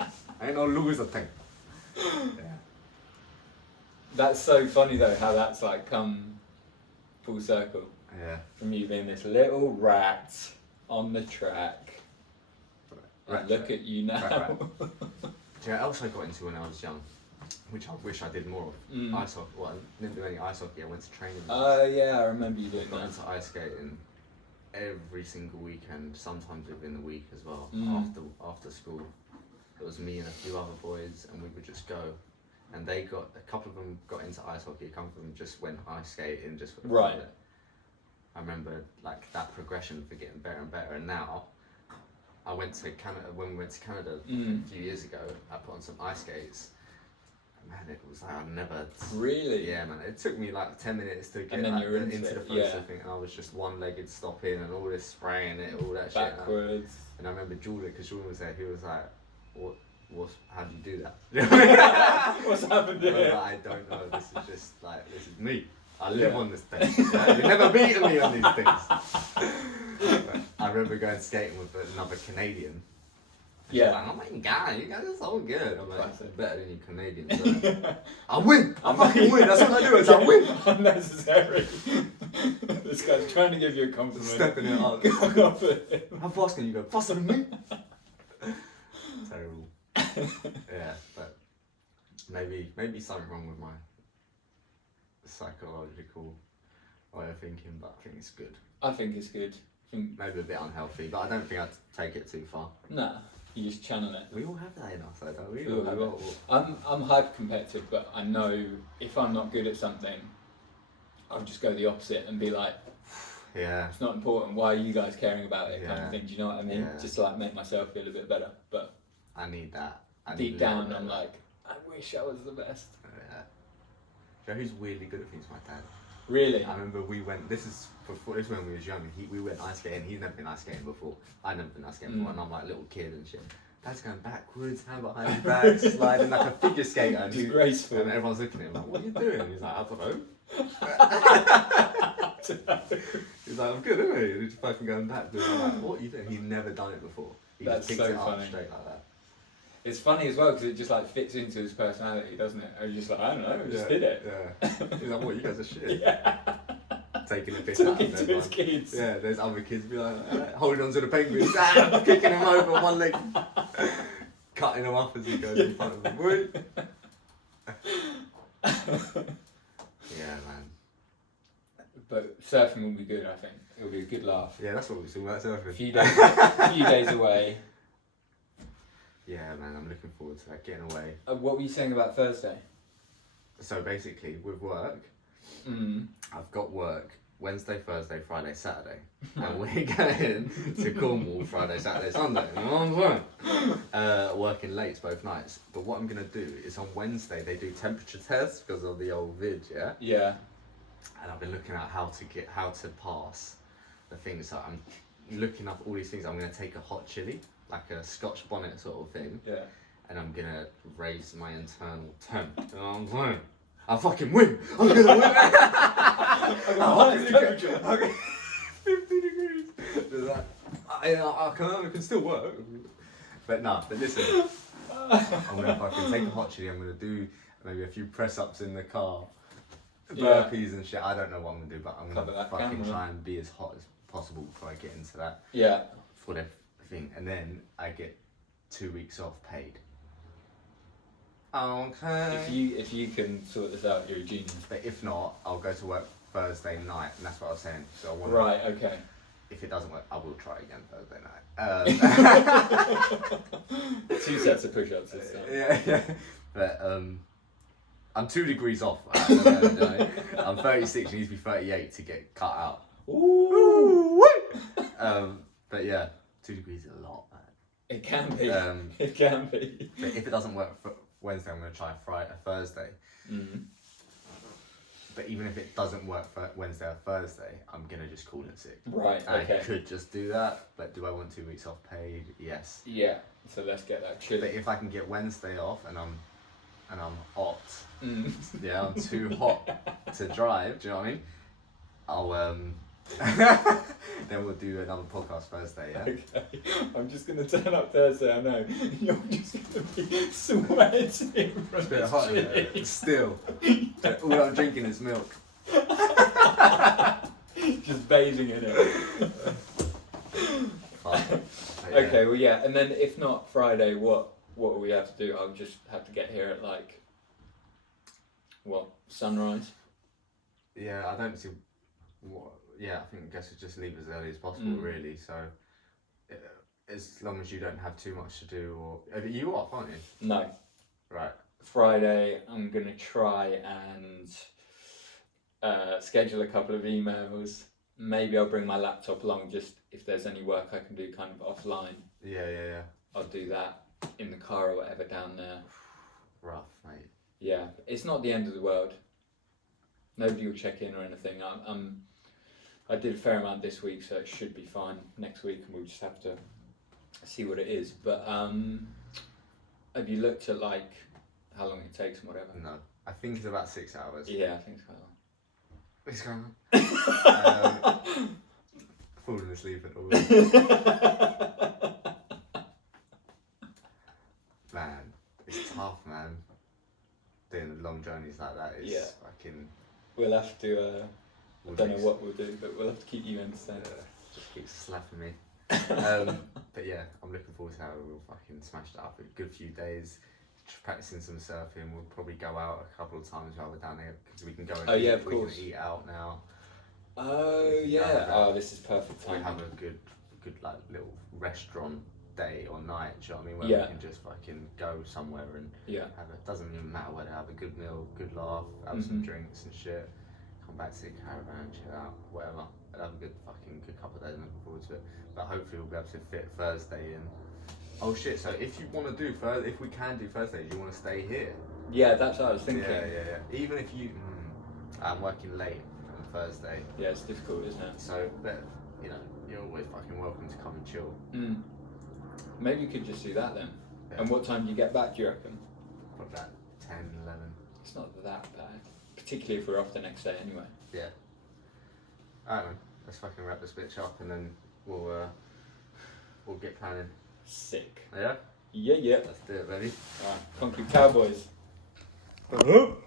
I ain't no loser thing. Yeah. That's so funny though, how that's like come full circle. Yeah. From you being this little rat on the track. Look at you now. Rat. Yeah, I also got into when I was young, which I wish I did more of. Ice hockey. Well, I didn't do any ice hockey. I went to training. Oh yeah, I remember you doing got that. into ice skating every single weekend, sometimes within the week as well. After school, it was me and a few other boys, and we would just go. And a couple of them got into ice hockey. A couple of them just went ice skating just for the fun of it. I remember like that progression for getting better and better, and now. I went to Canada, when we went to Canada a few years ago, I put on some ice skates. Man, it was like I never... Really? Yeah, man. It took me like 10 minutes to get like, into the process thing, and I was just one-legged stopping and all this spraying it, all that backwards. shit. And I remember Jordan, because Jordan was there, he was like, how do you do that? What's happened here? I don't know, this is me. I live on this thing. You've never beaten me on these things. I remember going skating with another Canadian. She's like, oh my god, you guys are so good. I'm like, better than you Canadians. So I win! I fucking win! That's what I do, is I win! Unnecessary. This guy's trying to give you a compliment. Stepping it up. How fast can you go? Faster than me? Terrible. Yeah, but maybe something wrong with my psychological way of thinking, but I think it's good. I think it's good. Maybe a bit unhealthy, but I don't think I'd take it too far. Nah, you just channel it. We all have that in us, though, don't we? We all have it. I'm hyper competitive, but I know if I'm not good at something, I'll just go the opposite and be like, yeah, it's not important. Why are you guys caring about it? Kind Yeah. of thing. Do you know what I mean? Yeah. Just to like make myself feel a bit better. But I need that. deep down, I'm like, I wish I was the best. Yeah. Do you know who's weirdly good at things? My dad. Really? I remember we went. This is when we was young. We went ice skating. He's never been ice skating before. I never been ice skating before, and I'm like a little kid and shit. Dad's going backwards, hand behind his back, sliding like a figure skater. And Disgraceful. And everyone's looking at him like, "What are you doing?" He's like, "I don't know." He's like, "I'm good, isn't he?" And he's fucking going backwards. I'm like, "What are you doing?" He's never done it before. He That's just picked so it up funny. straight like that. It's funny as well because it just like fits into his personality, doesn't it? I'm just like, I don't know, I just did it. Yeah. He's like, "What? You guys are shit." Yeah. Taking the piss out Talking of to his everyone. kids. Yeah, there's other kids be like, holding on to the penguins, kicking him over one leg, cutting him off as he goes in front of them. Yeah, man. But surfing will be good, I think. It'll be a good laugh. Yeah, that's what we're talking about, surfing. A few days away. Yeah, man, I'm looking forward to that, getting away. What were you saying about Thursday? So basically, with work, I've got work Wednesday, Thursday, Friday, Saturday. And we're going to Cornwall Friday, Saturday, Sunday. You know what I'm saying? Working late both nights. But what I'm going to do is on Wednesday, they do temperature tests because of the old vid, yeah? Yeah. And I've been looking at how to pass the things. So I'm looking up all these things. I'm going to take a hot chili, like a Scotch bonnet sort of thing. Yeah. And I'm gonna raise my internal temp. You know what I'm saying? I'll fucking win! I'm gonna win! Okay. 50 degrees! I can still work. But listen. I'm gonna fucking take a hot chili, I'm gonna do maybe a few press ups in the car. Burpees and shit. I don't know what I'm gonna do, but I'm gonna fucking try and be as hot as possible before I get into that. Yeah. For the thing. And then I get 2 weeks off paid. Okay. If you can sort this out, you're a genius. But if not, I'll go to work Thursday night, and that's what I was saying. So I want. Right. Okay. If it doesn't work, I will try again Thursday night. 2 sets of push-ups this time. Yeah. But I'm 2 degrees off. Right? I'm 36. You need to be 38 to get cut out. Ooh. But yeah, 2 degrees is a lot, man. It can be. It can be. But if it doesn't work for Wednesday, I'm going to try Thursday. Mm-hmm. But even if it doesn't work for Wednesday or Thursday, I'm going to just call it sick. Right, okay. I could just do that, but do I want 2 weeks off paid? Yes. Yeah, so let's get that chilly. But if I can get Wednesday off and I'm hot, yeah, I'm too hot to drive, do you know what I mean? I'll then we'll do another podcast Thursday, yeah? Okay. I'm just going to turn up Thursday, I know. You're just going to be sweating from It's a bit hot, isn't it? Still. All I'm drinking is milk. Just bathing in it. Okay, well yeah, and then if not Friday, what will we have to do? I'll just have to get here at like, sunrise? Yeah, I don't see what. Yeah, I guess we just leave as early as possible, really. So, as long as you don't have too much to do, or you off, aren't you? No. Right. Friday, I'm gonna try and schedule a couple of emails. Maybe I'll bring my laptop along, just if there's any work I can do kind of offline. Yeah. I'll do that in the car or whatever down there. Rough, mate. Yeah, it's not the end of the world. Nobody will check in or anything. I did a fair amount this week, so it should be fine next week, and we'll just have to see what it is. But have you looked at like how long it takes and whatever? No, I think it's about 6 hours. Yeah, I think it's quite long. What's going on? Falling asleep at all. Man, it's tough, man. Doing long journeys like that is fucking. We'll have to. I don't know what we'll do, but we'll have to keep you entertained. Just keep slapping me. But yeah, I'm looking forward to how we'll fucking smash it up. A good few days, practicing some surfing. We'll probably go out a couple of times while we're down there because we can go and eat. Of course. We can eat out now. Oh yeah. Oh, this is perfect time. We have a good like little restaurant day or night. Do you know what I mean? Where we can just fucking go somewhere and have it. Doesn't even matter where to have a good meal, good laugh, have some drinks and shit. Come back to the caravan, chill out, whatever. I'll have a good couple of days. I'm looking forward to it. But hopefully we'll be able to fit Thursday in. Oh shit! So if you want to do if we can do Thursday, do you want to stay here? Yeah, that's what I was thinking. Yeah. Even if you, I'm working late on Thursday. Yeah, it's difficult, isn't it? So, but you know, you're always fucking welcome to come and chill. Maybe you could just do that then. Yeah. And what time do you get back? Do you reckon? Probably about 10, 11. It's not that bad, particularly if we're off the next day anyway. Yeah. Alright man, let's fucking wrap this bitch up and then we'll get planning. Sick. Yeah? Yeah. Let's do it, baby. Alright, Concrete Cowboys. What up?